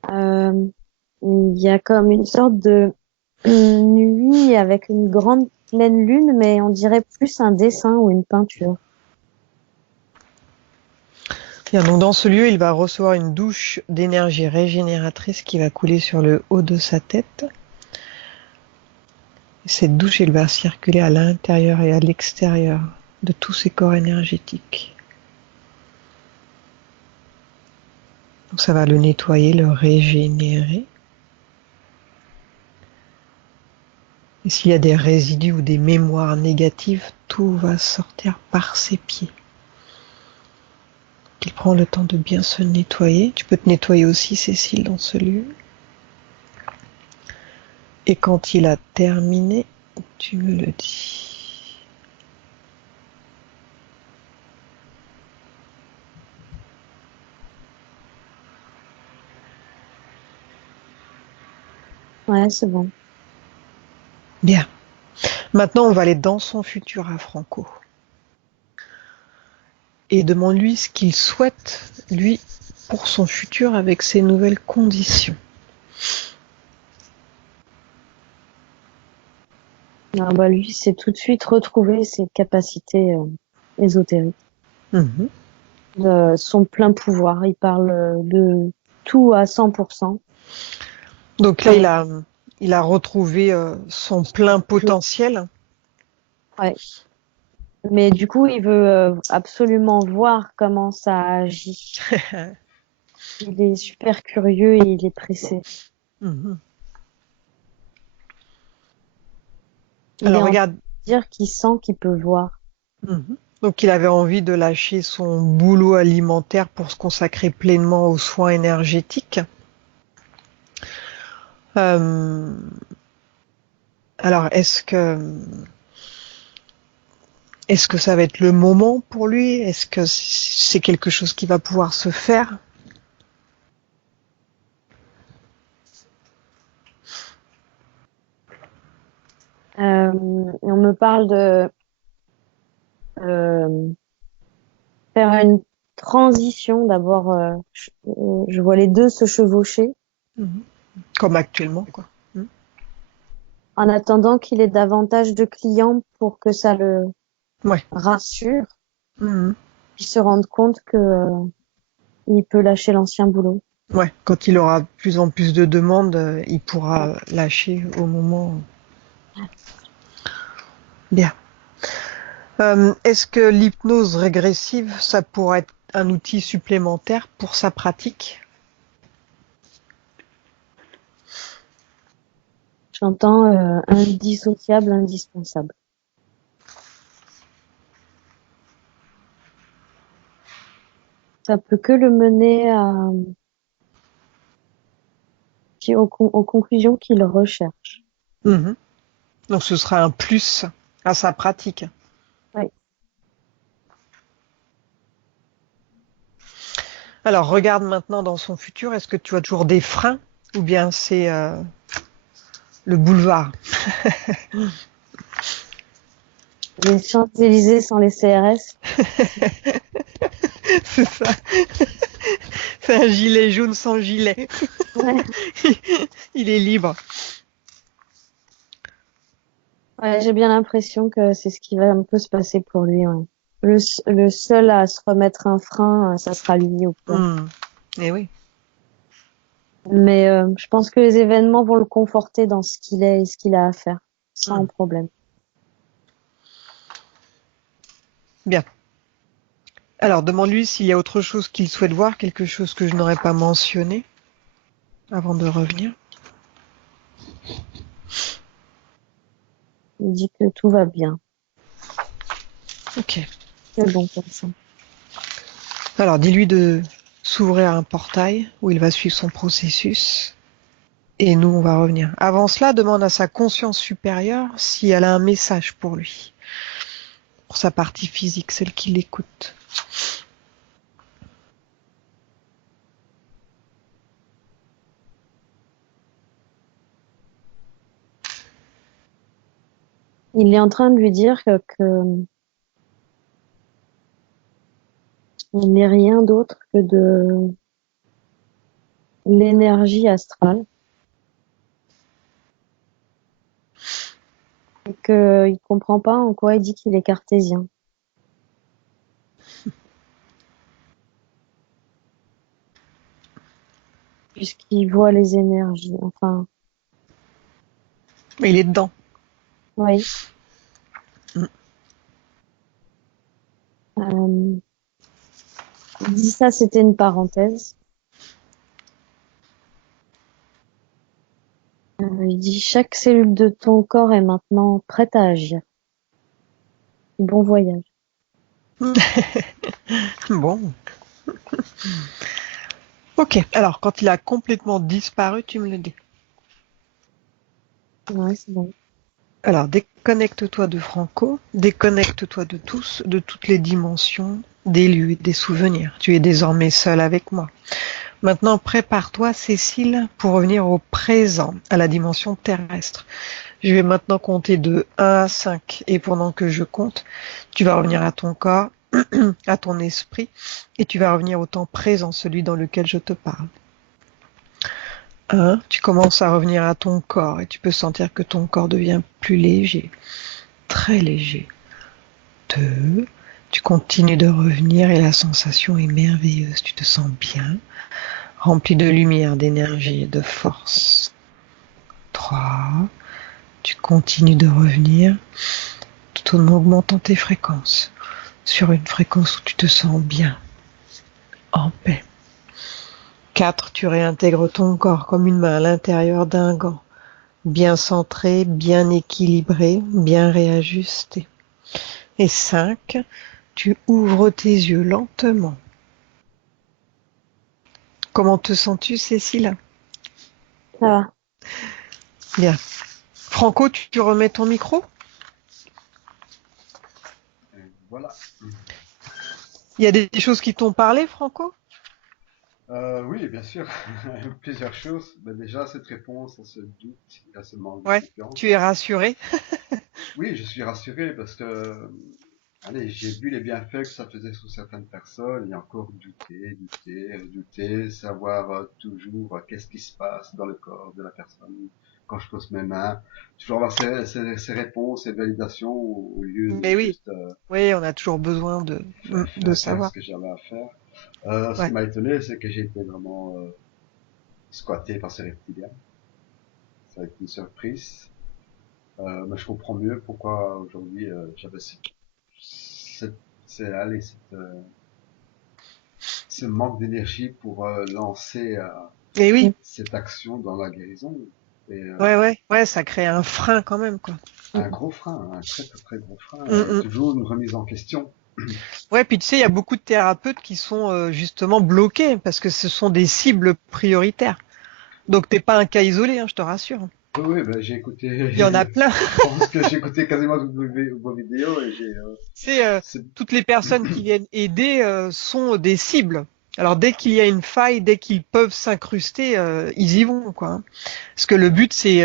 Euh, il y a comme une sorte de nuit avec une grande pleine lune, mais on dirait plus un dessin ou une peinture. Bien, donc dans ce lieu, il va recevoir une douche d'énergie régénératrice qui va couler sur le haut de sa tête. Cette douche, elle va circuler à l'intérieur et à l'extérieur de tous ses corps énergétiques. Donc ça va le nettoyer, le régénérer. Et s'il y a des résidus ou des mémoires négatives, tout va sortir par ses pieds. Il prend le temps de bien se nettoyer. Tu peux te nettoyer aussi, Cécile, dans ce lieu. Et quand il a terminé, tu me le dis. Ouais, c'est bon. Bien. Maintenant, on va aller dans son futur à Franco. Et demande-lui ce qu'il souhaite, lui, pour son futur avec ses nouvelles conditions. Ah bah lui, c'est tout de suite retrouver ses capacités ésotériques, Mhm. son plein pouvoir. Il parle de tout à 100%. Donc là, Ouais, il a retrouvé son plein je- potentiel. ouais. Mais du coup, il veut absolument voir comment ça agit. Il est super curieux et il est pressé. Mhm. Il est Alors en train regarde, de dire qu'il sent qu'il peut voir. mhm. Donc il avait envie de lâcher son boulot alimentaire pour se consacrer pleinement aux soins énergétiques. Euh, alors est-ce que ça va être le moment pour lui? Est-ce que c'est quelque chose qui va pouvoir se faire? On me parle de euh, faire une transition. D'abord, je vois les deux se chevaucher Mhm. Comme actuellement, quoi. Mhm. en attendant qu'il ait davantage de clients pour que ça le Ouais. rassure, Mhm. puis se rende compte que il peut lâcher l'ancien boulot. Ouais. Quand il aura de plus en plus de demandes, il pourra lâcher au moment. Bien. Est-ce que l'hypnose régressive, ça pourrait être un outil supplémentaire pour sa pratique? J'entends indissociable, indispensable. Ça peut que le mener aux conclusions qu'il recherche. Mhm. Donc ce sera un plus à sa pratique. Oui. Alors regarde maintenant dans son futur, est-ce que tu as toujours des freins ou bien c'est le boulevard? Les Champs-Élysées sans les CRS. C'est ça. C'est un gilet jaune sans gilet. Ouais. Il est libre. Ouais, j'ai bien l'impression que c'est ce qui va un peu se passer pour lui. Ouais. Le seul à se remettre un frein, ça sera lui au pire. Hmm. Eh oui. Mais je pense que les événements vont le conforter dans ce qu'il est et ce qu'il a à faire, Hmm. sans problème. Bien. Alors demande-lui s'il y a autre chose qu'il souhaite voir, quelque chose que je n'aurais pas mentionné avant de revenir. Il dit que tout va bien. Ok. C'est bon comme ça. Alors dis-lui de s'ouvrir un portail où il va suivre son processus. Et nous, on va revenir. Avant cela, demande à sa conscience supérieure si elle a un message pour lui, pour sa partie physique, celle qui l'écoute. Il est en train de lui dire il n'est rien d'autre que de l'énergie astrale et qu'il comprend pas en quoi il dit qu'il est cartésien. Puisqu'il voit les énergies. Enfin, Mais il est dedans. oui. Mm. Euh, il dit ça, c'était une parenthèse. Il dit chaque cellule de ton corps est maintenant prête à agir. Bon voyage. Bon. Ok. Alors, quand il a complètement disparu, tu me le dis. Ouais, c'est bon. Alors, déconnecte-toi de Franco, déconnecte-toi de tous, de toutes les dimensions, des lieux et des souvenirs. Tu es désormais seul avec moi. Maintenant, prépare-toi, Cécile, pour revenir au présent, à la dimension terrestre. Je vais maintenant compter de 1 à 5. Et pendant que je compte, tu vas revenir à ton corps, à ton esprit, et tu vas revenir au temps présent, celui dans lequel je te parle. 1, tu commences à revenir à ton corps et tu peux sentir que ton corps devient plus léger, très léger. 2, tu continues de revenir et la sensation est merveilleuse. Tu te sens bien, rempli de lumière, d'énergie et de force. 3. Tu continues de revenir tout en augmentant tes fréquences sur une fréquence où tu te sens bien, en paix. 4. Tu réintègres ton corps comme une main à l'intérieur d'un gant, bien centré, bien équilibré, bien réajusté. Et 5. Tu ouvres tes yeux lentement. Comment te sens-tu, Cécile? Ça va. Bien. Franco, tu remets ton micro? Et voilà. Il y a des choses qui t'ont parlé, Franco? Oui, bien sûr. Plusieurs choses. Ben déjà, cette réponse à ce doute, à ce manque de Ouais. Tu confiance. es rassuré? Oui, je suis rassuré parce que, allez, j'ai vu les bienfaits que ça faisait sur certaines personnes et encore douter, savoir toujours qu'est-ce qui se passe dans le corps de la personne quand je pose mes mains. Toujours avoir ces réponses, ces validations au lieu de Mais oui. juste Oui, on a toujours besoin de faire ce savoir. que j'avais à faire. Ce qui Ouais. m'a étonné, c'est que j'ai été vraiment squatté par ces reptiliens. Ça a été une surprise. Mais je comprends mieux pourquoi aujourd'hui j'avais cette, allez, ce manque d'énergie pour lancer Et oui. cette action dans la guérison. Et Ouais, ça crée un frein quand même, quoi. un gros frein, un très très très gros frein, Mm, et mm. toujours une remise en question. Ouais, puis tu sais, il y a beaucoup de thérapeutes qui sont justement bloqués parce que ce sont des cibles prioritaires. Donc t'es pas un cas isolé, hein, je te rassure. Oui, oui, ben, j'ai écouté, Il y en a plein. je pense que j'ai écouté quasiment toutes vos vidéos et C'est c'est, toutes les personnes qui viennent aider sont des cibles. Alors dès qu'il y a une faille, dès qu'ils peuvent s'incruster, ils y vont, quoi, hein. Parce que le but c'est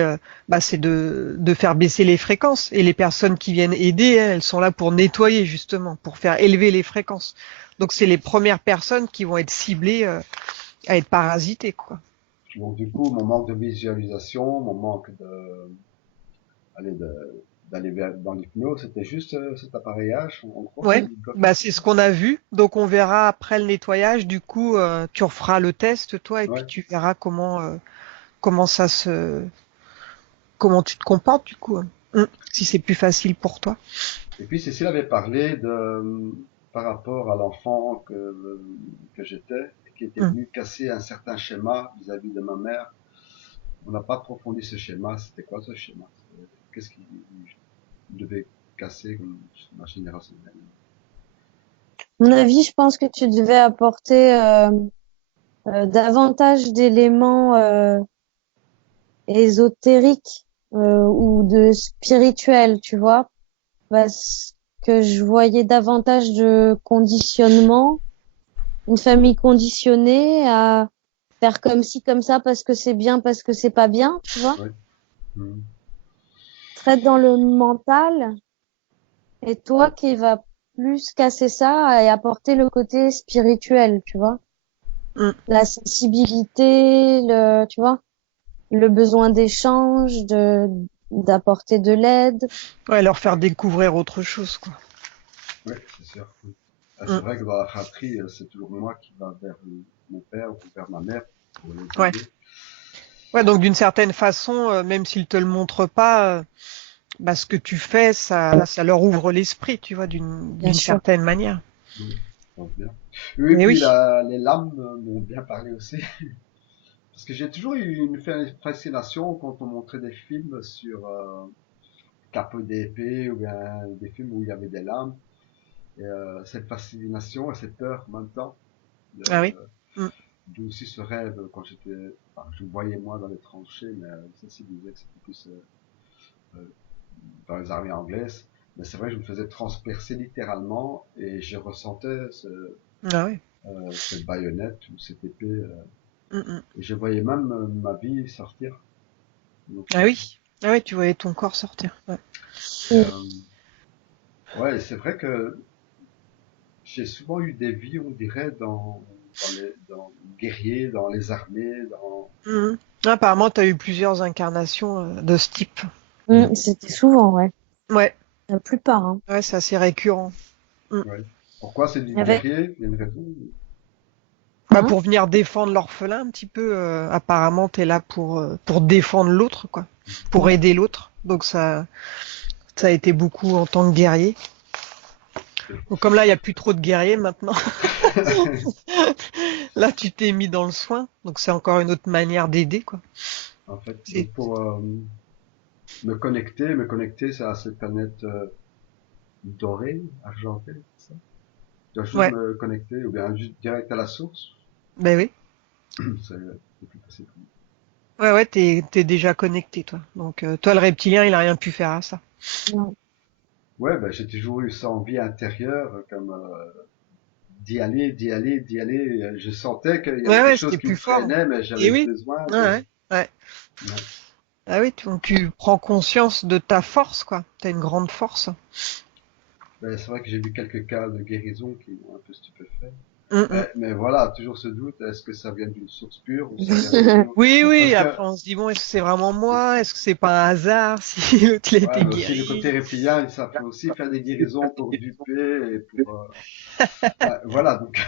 de faire baisser les fréquences et les personnes qui viennent aider, elles sont là pour nettoyer justement, pour faire élever les fréquences. Donc c'est les premières personnes qui vont être ciblées à être parasitées, quoi. donc du coup, mon manque de visualisation, mon manque allez, d'aller dans l'hypnose, c'était juste cet appareillage, en gros, qui Ouais, bloquait. bah c'est ce qu'on a vu. Donc on verra après le nettoyage. Du coup, tu referas le test toi et puis Ouais. tu verras comment comment tu te comportes du coup, hein. Si c'est plus facile pour toi. Et puis Cécile avait parlé par rapport à l'enfant que j'étais, et qui était Mm. venu casser un certain schéma vis-à-vis de ma mère. On n'a pas approfondi ce schéma. C'était quoi ce schéma? Qu'est-ce qu'il devait casser comme ma génération? À mon avis, je pense que tu devais apporter davantage d'éléments ésotériques ou de spirituels, tu vois, parce que je voyais davantage de conditionnement, une famille conditionnée à faire comme ci, comme ça, parce que c'est bien, parce que c'est pas bien, tu vois, Oui. Mhm. très dans le mental, et toi qui vas plus casser ça et apporter le côté spirituel, tu vois, Mm. la sensibilité, tu vois, le besoin d'échange, d'apporter de l'aide. Ouais, leur faire découvrir autre chose, quoi. Oui, c'est sûr. Oui. C'est Mm. vrai que dans la fratrie, c'est toujours moi qui va vers mon père ou vers ma mère pour les Ouais. aider. Ouais, donc d'une certaine façon, même s'ils te le montrent pas, bah, ce que tu fais, ça leur ouvre l'esprit, tu vois, Bien d'une sûr. certaine manière. Oui, je pense bien. Oui, et Mais puis oui. les lames m'ont bien parlé aussi. Parce que j'ai toujours eu une fascination quand on montrait des films sur capot d'épée ou bien des films où il y avait des lames. Et cette fascination et cette peur en même temps. Ah oui. De, Mm. d'où aussi ce rêve quand j'étais... Enfin, je me voyais moi dans les tranchées, mais ça disait que c'était plus dans les armées anglaises. Mais c'est vrai que je me faisais transpercer littéralement et je ressentais Ah oui. cette baïonnette ou cette épée. Mm, mm. Et je voyais même ma vie sortir. Donc, Ah oui. Ah oui, tu voyais ton corps sortir. Ouais. ouais, c'est vrai que j'ai souvent eu des vies, on dirait, dans guerriers, dans les armées, dans... Mm. Ah, apparemment, tu as eu plusieurs incarnations de ce type. C'était souvent, ouais. Ouais. La plupart, hein. Ouais, c'est assez récurrent. Mm. Ouais. Pourquoi c'est du Avec, guerrier? Il y a une raison? Bah, Hein? pour venir défendre l'orphelin un petit peu. Apparemment, t'es là pour défendre l'autre, quoi, pour Ouais. aider l'autre. Donc ça a été beaucoup en tant que guerrier. Donc comme là, il y a plus trop de guerriers maintenant. Là, tu t'es mis dans le soin. Donc c'est encore une autre manière d'aider, quoi. En fait, C'est donc pour me connecter, c'est à cette planète dorée, argentée, c'est ça? Je dois juste ouais, me connecter ou bien juste direct à la source. ben oui. C'est plus facile pour moi. Ouais, t'es déjà connecté, toi. Donc toi, le reptilien, il a rien pu faire à ça. Non. Ouais, ben j'ai toujours eu ça en vie intérieure, comme d'y aller, d'y aller, d'y aller. Je sentais qu'il y avait Ouais, quelque ouais, chose c'était qui me plus fort. freinait, mais Et j'avais oui. besoin Ouais, de. ouais, ouais. Ouais. Ah oui, donc tu prends conscience de ta force, quoi. T'as une grande force. Ben, c'est vrai que j'ai vu quelques cas de guérison qui m'ont un peu stupéfait. Mm, mm. Mais voilà, toujours ce doute, est-ce que ça vient d'une source pure ou ça vient d'une autre? Oui, oui. Parce que, Après, on se dit bon, est-ce que c'est vraiment moi? Est-ce que c'est pas un hasard si l'autre il a ouais, été mais aussi le côté guéri? reptilien, ça peut aussi faire des guérisons pour duper et pour, ouais, voilà, donc,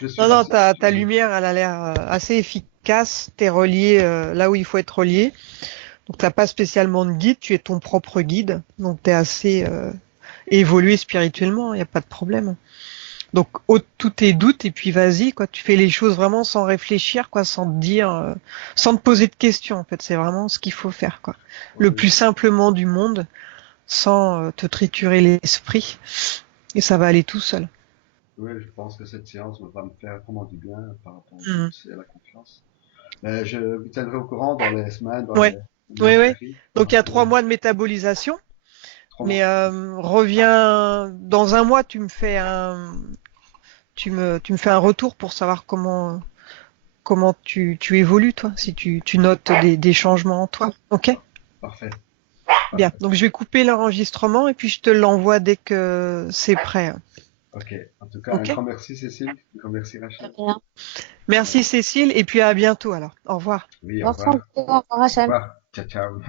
je suis Non, non, rassuré. ta lumière, elle a l'air assez efficace. T'es relié là où il faut être relié. Donc t'as pas spécialement de guide, tu es ton propre guide. Donc t'es assez évolué spirituellement, il n'y a pas de problème. Donc ôte tous tes doutes et puis vas-y, quoi. Tu fais les choses vraiment sans réfléchir, quoi, sans te dire, sans te poser de questions. En fait, c'est vraiment ce qu'il faut faire, quoi. Le Oui, plus simplement du monde, sans te triturer l'esprit, et ça va aller tout seul. oui, je pense que cette séance va me faire vraiment du bien par rapport au Mhm. doute et à la confiance. Mais je vous tiendrai au courant dans les semaines, dans Ouais, les mois ouais, qui ouais. arrivent par Donc il y a rapport 3 mois de métabolisation, 3 mois. mais reviens dans un mois, tu me fais un retour pour savoir comment tu évolues, toi, si tu notes des changements en toi. Ok? Parfait, Bien. parfait. Donc, je vais couper l'enregistrement et puis je te l'envoie dès que c'est prêt. Ok. En tout cas, un Ok? grand merci Cécile, un grand merci Rachel. Bien. Merci Cécile et puis à bientôt alors. Au revoir. Oui, au Au revoir, revoir. Franco. Au revoir, Au Rachel. revoir. Ciao, ciao.